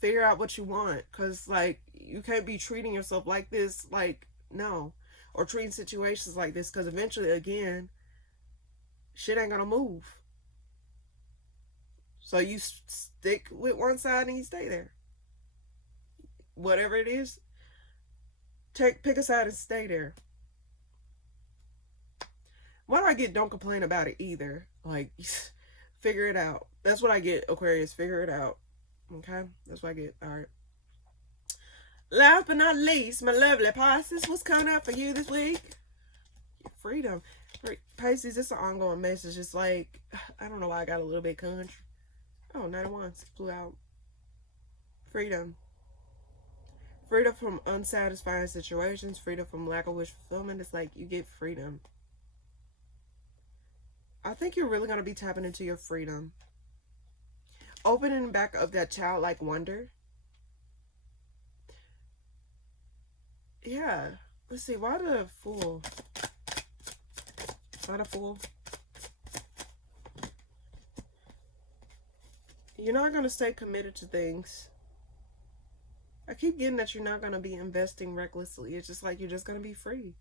Figure out what you want. Because, like, you can't be treating yourself like this. Like, no. Or treating situations like this. Because eventually, again, shit ain't going to move. So you stick with one side and you stay there. Whatever it is, pick a side and stay there. Why do I get don't complain about it either? Like, figure it out. That's what I get, Aquarius. Figure it out. Okay? That's what I get. All right. Last but not least, my lovely Pisces, what's coming up for you this week? Freedom. Pisces, it's an ongoing message. It's like, I don't know why I got a little bit country. Oh, Knight of Wands flew out. Freedom. Freedom from unsatisfying situations. Freedom from lack of wish fulfillment. It's like you get freedom. I think you're really going to be tapping into your freedom. Opening back of that childlike wonder. Yeah. Let's see. Why the Fool? Why the Fool? You're not going to stay committed to things. I keep getting that you're not going to be investing recklessly. It's just like you're just going to be free.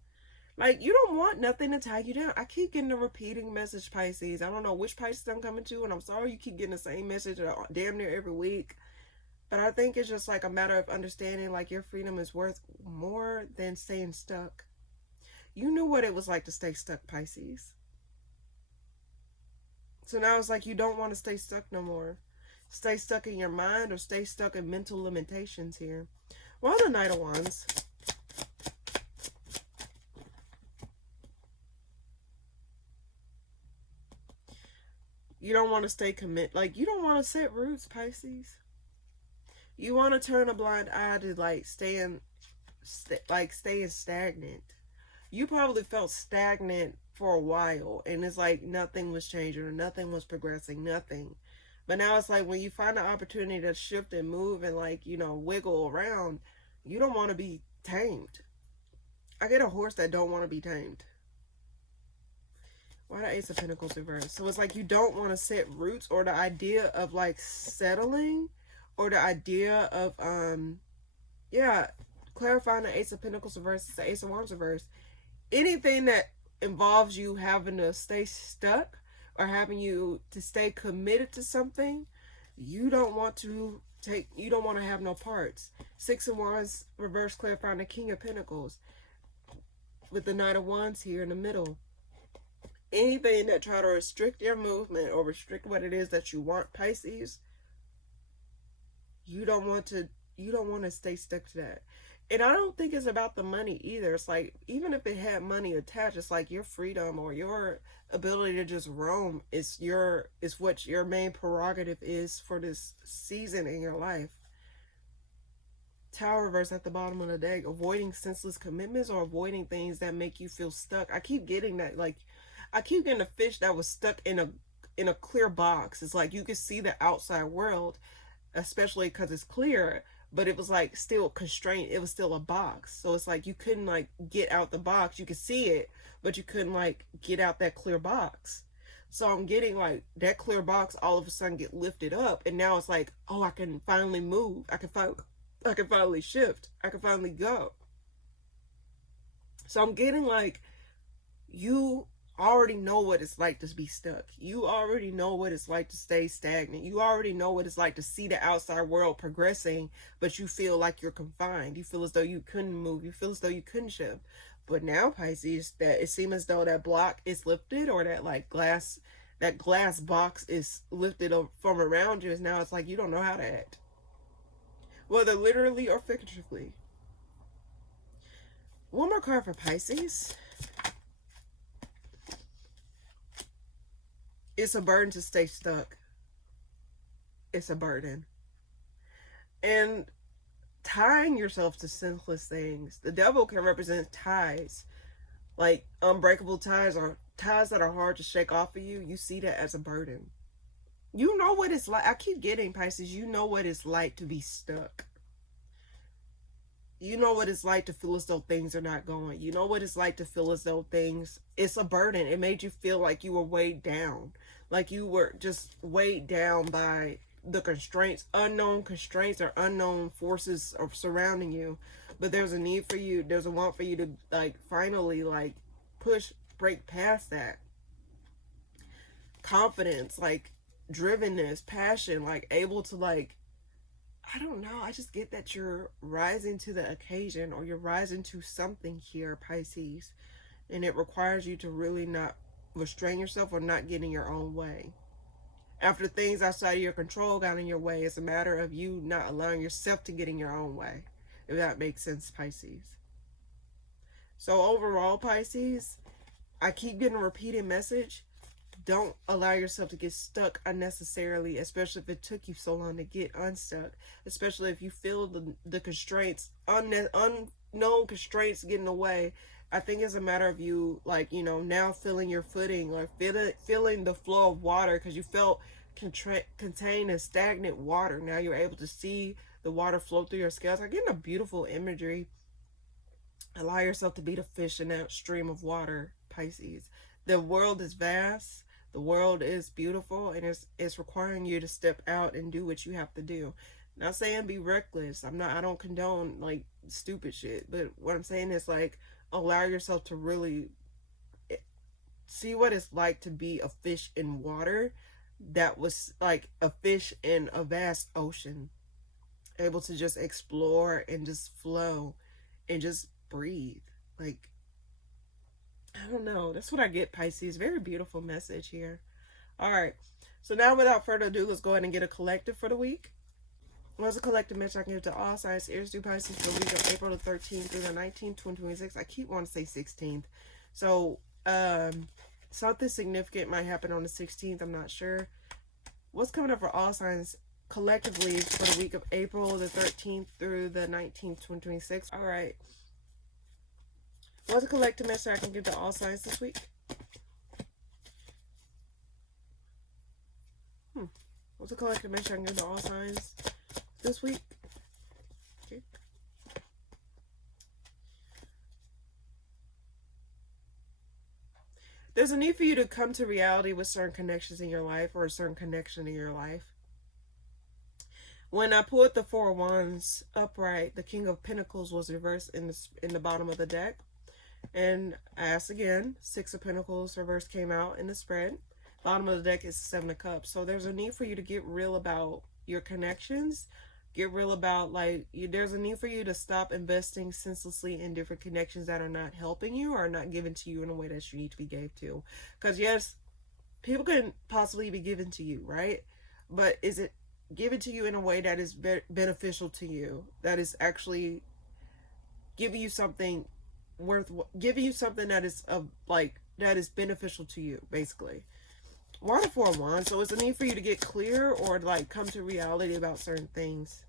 Like, you don't want nothing to tie you down. I keep getting a repeating message, Pisces. I don't know which Pisces I'm coming to, and I'm sorry you keep getting the same message damn near every week. But I think it's just like a matter of understanding, like, your freedom is worth more than staying stuck. You knew what it was like to stay stuck, Pisces. So now it's like you don't want to stay stuck no more. Stay stuck in your mind or stay stuck in mental limitations here. Well, the Knight of Wands. You don't want to stay like, you don't want to set roots, Pisces. You want to turn a blind eye to, like, staying stagnant. You probably felt stagnant for a while, and it's like nothing was changing or nothing was progressing, nothing. But now it's like when you find an opportunity to shift and move and, like, you know, wiggle around, you don't want to be tamed. I get a horse that don't want to be tamed. Why the Ace of Pentacles reversed? So it's like you don't want to set roots, or the idea of, like, settling, or the idea of, yeah, clarifying the Ace of Pentacles reverse, the Ace of Wands reverse. Anything that involves you having to stay stuck or having you to stay committed to something, you don't want to have no parts. Six of Wands reverse, clarifying the King of Pentacles with the Knight of Wands here in the middle. Anything that try to restrict your movement or restrict what it is that you want, Pisces, you don't want to stay stuck to that. And I don't think it's about the money either. It's like, even if it had money attached, it's like your freedom or your ability to just roam is what your main prerogative is for this season in your life. Tower reverse at the bottom of the deck. Avoiding senseless commitments or avoiding things that make you feel stuck. I keep getting that, like, I keep getting a fish that was stuck in a clear box. It's like you could see the outside world, especially because it's clear, but it was like still constrained. It was still a box. So it's like you couldn't, like, get out the box. You could see it, but you couldn't, like, get out that clear box. So I'm getting, like, that clear box all of a sudden get lifted up, and now it's like, oh, I can finally move. I can finally shift. I can finally go. So I'm getting, like, you already know what it's like to be stuck. You already know what it's like to stay stagnant. You already know what it's like to see the outside world progressing, but you feel like you're confined. You feel as though you couldn't move. You feel as though you couldn't shift. But now, Pisces, that it seems as though that block is lifted, or that like that glass box is lifted from around you. Is now it's like you don't know how to act, whether literally or figuratively. One more card for Pisces. It's a burden to stay stuck. It's a burden. And tying yourself to senseless things. The devil can represent ties, like unbreakable ties, or ties that are hard to shake off of you. You see that as a burden. You know what it's like. I keep getting, Pisces, you know what it's like to be stuck. You know what it's like to feel as though things are not going. You know what it's like to feel as though it's a burden. It made you feel like you were weighed down. Like you were just weighed down by the constraints, unknown constraints or unknown forces are surrounding you. But there's a need for you, there's a want for you to like finally like break past that. Confidence, like drivenness, passion, like able to like, I don't know, I just get that you're rising to the occasion, or you're rising to something here, Pisces. And it requires you to really not restrain yourself or not get in your own way. After things outside of your control got in your way, it's a matter of you not allowing yourself to get in your own way. If that makes sense, Pisces. So overall, Pisces, I keep getting a repeated message. Don't allow yourself to get stuck unnecessarily, especially if it took you so long to get unstuck. Especially if you feel the constraints, unknown constraints getting away. I think it's a matter of you, like, you know, now feeling your footing, or feeling the flow of water, because you felt contained in stagnant water. Now you're able to see the water flow through your scales. I'm getting a beautiful imagery. Allow yourself to be the fish in that stream of water, Pisces. The world is vast. The world is beautiful, and it's requiring you to step out and do what you have to do. Not saying be reckless. I don't condone like stupid shit, but what I'm saying is like allow yourself to really see what it's like to be a fish in water that was like a fish in a vast ocean, able to just explore and just flow and just breathe. Like, I don't know. That's what I get, Pisces. Very beautiful message here. All right. So now without further ado, let's go ahead and get a collective for the week. What's a collective message I can give to all signs, Aries through Pisces for the week of April the 13th through the 19th, 2026? I keep wanting to say 16th. So, something significant might happen on the 16th. I'm not sure. What's coming up for all signs collectively for the week of April the 13th through the 19th, 2026? All right. What's a collective message I can give to all signs this week? What's a collective message I can give to all signs this week? Okay. There's a need for you to come to reality with certain connections in your life, or a certain connection in your life. When I pulled the Four of Wands upright, the King of Pentacles was reversed in the bottom of the deck. And I asked again, Six of Pentacles reverse came out in the spread. Bottom of the deck is the Seven of Cups. So there's a need for you to get real about your connections. Get real about, like, there's a need for you to stop investing senselessly in different connections that are not helping you or not given to you in a way that you need to be gave to. Because yes, people can possibly be given to you, right? But is it given to you in a way that is beneficial to you? That is actually giving you something giving you something that is that is beneficial to you, basically. Water Four of Wands. So it's a need for you to get clear or like come to reality about certain things.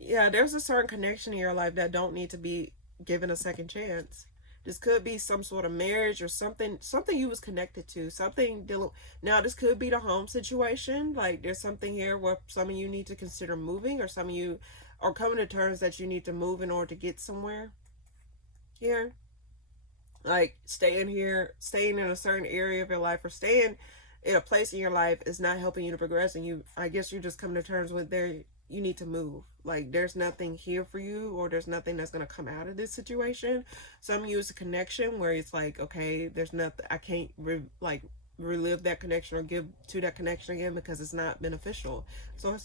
Yeah, there's a certain connection in your life that don't need to be given a second chance. This could be some sort of marriage or something you was connected to. Now this could be the home situation. Like there's something here where some of you need to consider moving, or some of you are coming to terms that you need to move in order to get somewhere here. Like staying in a certain area of your life, or staying in a place in your life is not helping you to progress, and I guess you're just coming to terms with you need to move. Like there's nothing here for you, or there's nothing that's going to come out of this situation. Some use a connection where it's like, okay, there's nothing, I can't relive that connection or give to that connection again because it's not beneficial. So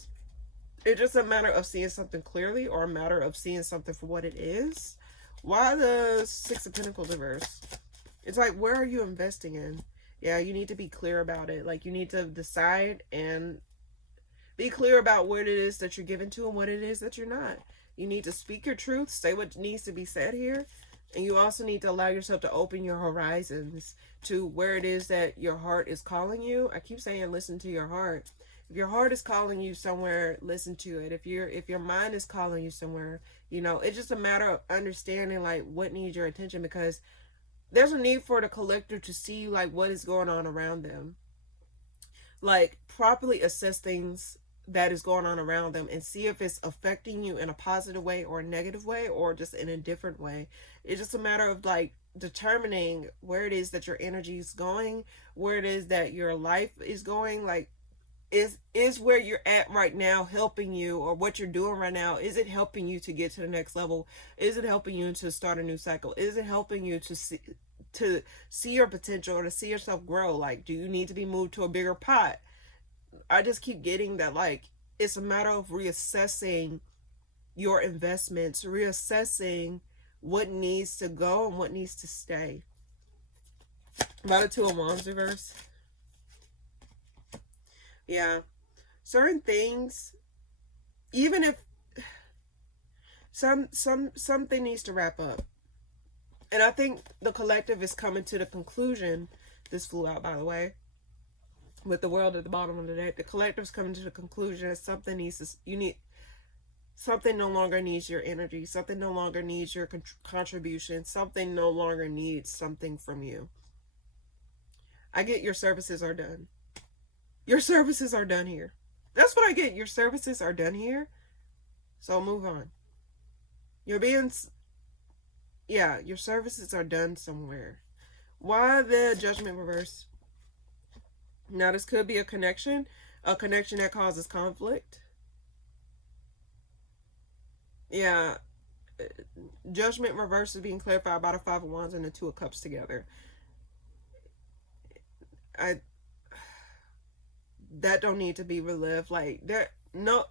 it's just a matter of seeing something clearly, or a matter of seeing something for what it is, Why the Six of Pentacles reverse? It's like, where are you investing in? Yeah, you need to be clear about it. Like, you need to decide and be clear about what it is that you're giving to and what it is that you're not. You need to speak your truth, say what needs to be said here. And you also need to allow yourself to open your horizons to where it is that your heart is calling you. I keep saying listen to your heart. If your heart is calling you somewhere, listen to it. If your mind is calling you somewhere, you know, it's just a matter of understanding like what needs your attention, because there's a need for the collector to see like what is going on around them. Like, properly assess things that is going on around them and see if it's affecting you in a positive way or a negative way or just in a different way. It's just a matter of like determining where it is that your energy is going, where it is that your life is going. Like, is where you're at right now helping you, or what you're doing right now, is it helping you to get to the next level? Is it helping you to start a new cycle? Is it helping you to see your potential or to see yourself grow? Like, do you need to be moved to a bigger pot? I just keep getting that like it's a matter of reassessing your investments, reassessing what needs to go and what needs to stay. About a Two of Wands reverse. Yeah, certain things, even if something needs to wrap up. And I think the collective is coming to the conclusion. This flew out, by the way, with the world at the bottom of the deck. The collective's coming to the conclusion that something needs to, something no longer needs your energy. Something no longer needs your contribution. Something no longer needs something from you. I get your services are done. Your services are done here. That's what I get. Your services are done here. So move on. You're being, yeah, your services are done somewhere. Why the Judgment reverse? Now, this could be a connection that causes conflict. Yeah, Judgment reverse is being clarified by the Five of Wands and the Two of Cups together. That don't need to be relived. Like, there, no.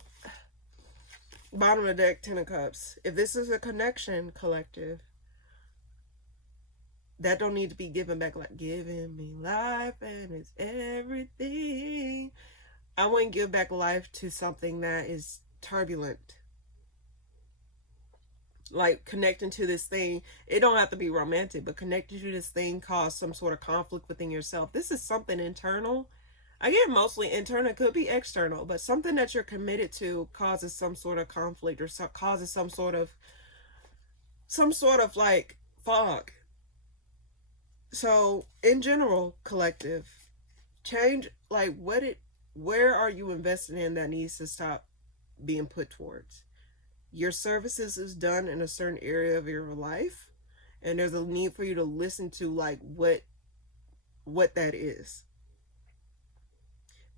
Bottom of the deck, Ten of Cups. If this is a connection, collective, that don't need to be given back. Like, giving me life and it's everything. I wouldn't give back life to something that is turbulent. Like, connecting to this thing, it don't have to be romantic, but connecting to this thing caused some sort of conflict within yourself. This is something internal. I get mostly internal, it could be external, but something that you're committed to causes some sort of conflict, or causes some sort of like fog. So in general, collective, change, like where are you investing in that needs to stop being put towards? Your services is done in a certain area of your life, and there's a need for you to listen to like what that is.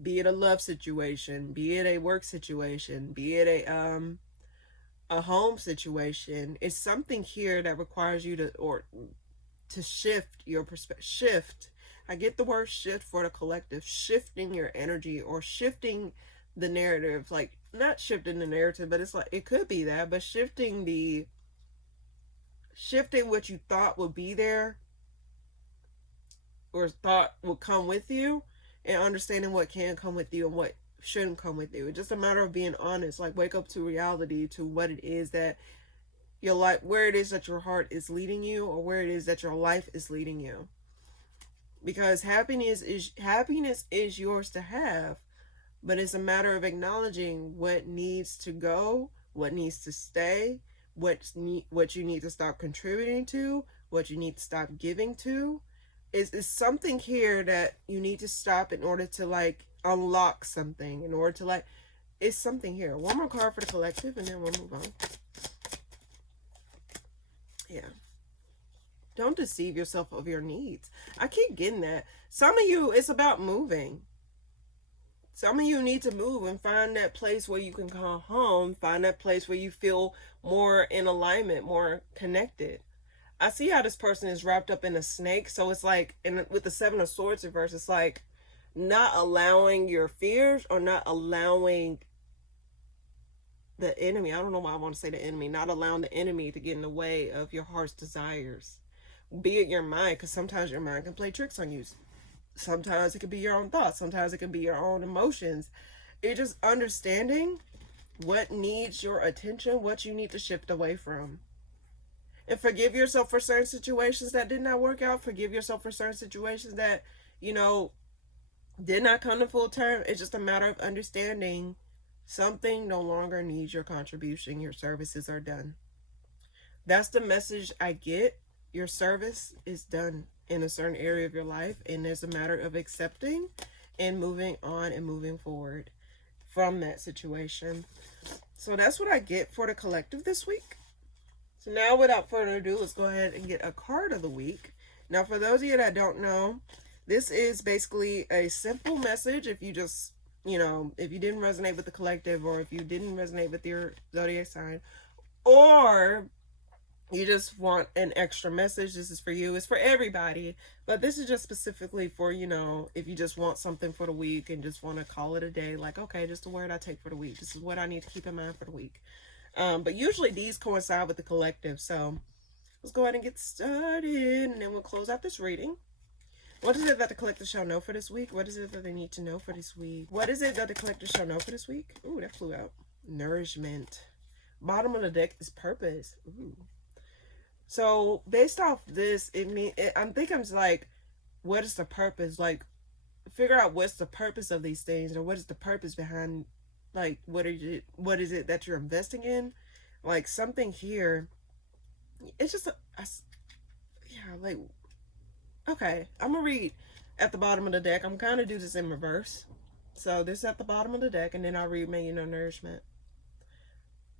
Be it a love situation, be it a work situation, be it a home situation. It's something here that requires you to shift your perspective. Shift. I get the word shift for the collective. Shifting your energy or shifting the narrative. Like, not shifting the narrative, but it's like, it could be that, but shifting what you thought would be there or thought would come with you, and understanding what can come with you and what shouldn't come with you. It's just a matter of being honest. Like, wake up to reality, to what it is that your life, where it is that your heart is leading you, or where it is that your life is leading you. Because happiness is yours to have, but it's a matter of acknowledging what needs to go, what needs to stay, what you need to stop contributing to, what you need to stop giving to. Is something here that you need to stop in order to like unlock something, in order to like, it's something here. One more card for the collective and then we'll move on. Yeah. Don't deceive yourself of your needs. I keep getting that. Some of you, it's about moving. Some of you need to move and find that place where you can call home. Find that place where you feel more in alignment, more connected. I see how this person is wrapped up in a snake. So it's like, and with the Seven of Swords reverse, it's like not allowing your fears, or not allowing the enemy, I don't know why I want to say the enemy, not allowing the enemy to get in the way of your heart's desires. Be it your mind, because sometimes your mind can play tricks on you. Sometimes it could be your own thoughts. Sometimes it can be your own emotions. It's just understanding what needs your attention, what you need to shift away from. And forgive yourself for certain situations that did not work out. Forgive yourself for certain situations that, you know, did not come to full term. It's just a matter of understanding something no longer needs your contribution. Your services are done. That's the message I get. Your service is done in a certain area of your life, and there's a matter of accepting and moving on and moving forward from that situation. So that's what I get for the collective this week. So now, without further ado, let's go ahead and get a card of the week. Now, for those of you that don't know, this is basically a simple message. If you just, you know, if you didn't resonate with the collective, or if you didn't resonate with your zodiac sign, or you just want an extra message, this is for you. It's for everybody, but this is just specifically for, you know, if you just want something for the week and just want to call it a day, like, okay, just the word I take for the week. This is what I need to keep in mind for the week. But usually these coincide with the collective. So let's go ahead and get started, and then we'll close out this reading. What is it that the collective shall know for this week? What is it that they need to know for this week? What is it that the collective shall know for this week? Ooh, that flew out. Nourishment. Bottom of the deck is purpose. Ooh. So based off this, I'm thinking like, what is the purpose? Like, figure out what's the purpose of these things, or what is the purpose behind, like, what is it that you're investing in? Like, something here, it's just yeah, like, okay, I'm gonna read at the bottom of the deck. I'm gonna do this in reverse. So this is at the bottom of the deck, and then I'll read may you know nourishment.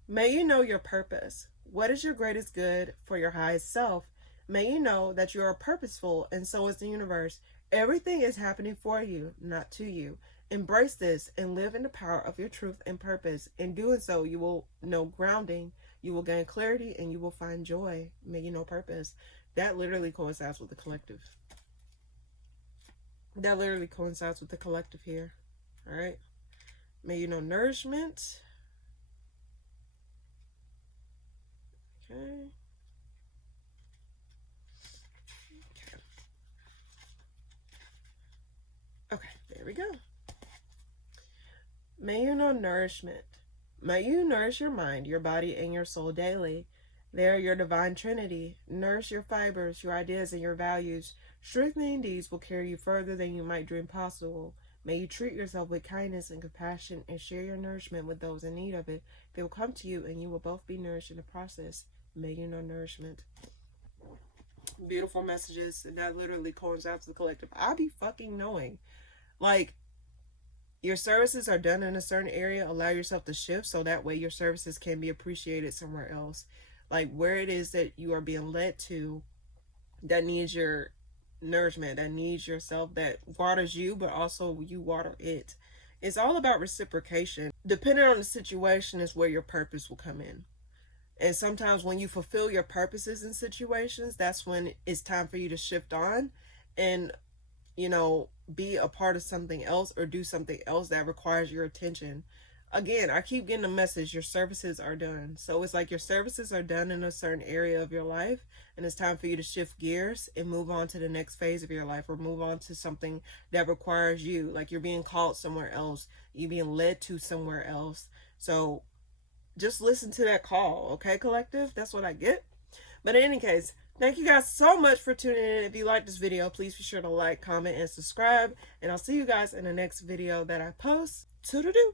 May you know your purpose. What is your greatest good for your highest self? May you know that you are purposeful, and so is the universe. Everything is happening for you, not to you. Embrace this and live in the power of your truth and purpose. In doing so, you will know grounding, you will gain clarity, and you will find joy. May you know purpose. That literally coincides with the collective. That literally coincides with the collective here. All right. May you know nourishment. Okay. Okay, there we go. May you know nourishment. May you nourish your mind, your body, and your soul daily. They are your divine trinity. Nourish your fibers, your ideas, and your values. Strengthening these will carry you further than you might dream possible. May you treat yourself with kindness and compassion, and share your nourishment with those in need of it. They will come to you, and you will both be nourished in the process. May you know nourishment. Beautiful messages, and that literally coincides with the collective. I be fucking knowing. Like, your services are done in a certain area. Allow yourself to shift so that way your services can be appreciated somewhere else. Like, where it is that you are being led to, that needs your nourishment, that needs yourself, that waters you, but also you water it. It's all about reciprocation. Depending on the situation is where your purpose will come in. And sometimes when you fulfill your purposes in situations, that's when it's time for you to shift on and, you know, be a part of something else or do something else that requires your attention. Again, I keep getting the message, your services are done. So it's like your services are done in a certain area of your life, and it's time for you to shift gears and move on to the next phase of your life, or move on to something that requires you. Like, you're being called somewhere else, you're being led to somewhere else. So just listen to that call, okay, collective? That's what I get. But in any case, thank you guys so much for tuning in. If you like this video, please be sure to like, comment, and subscribe. And I'll see you guys in the next video that I post. Toodaloo.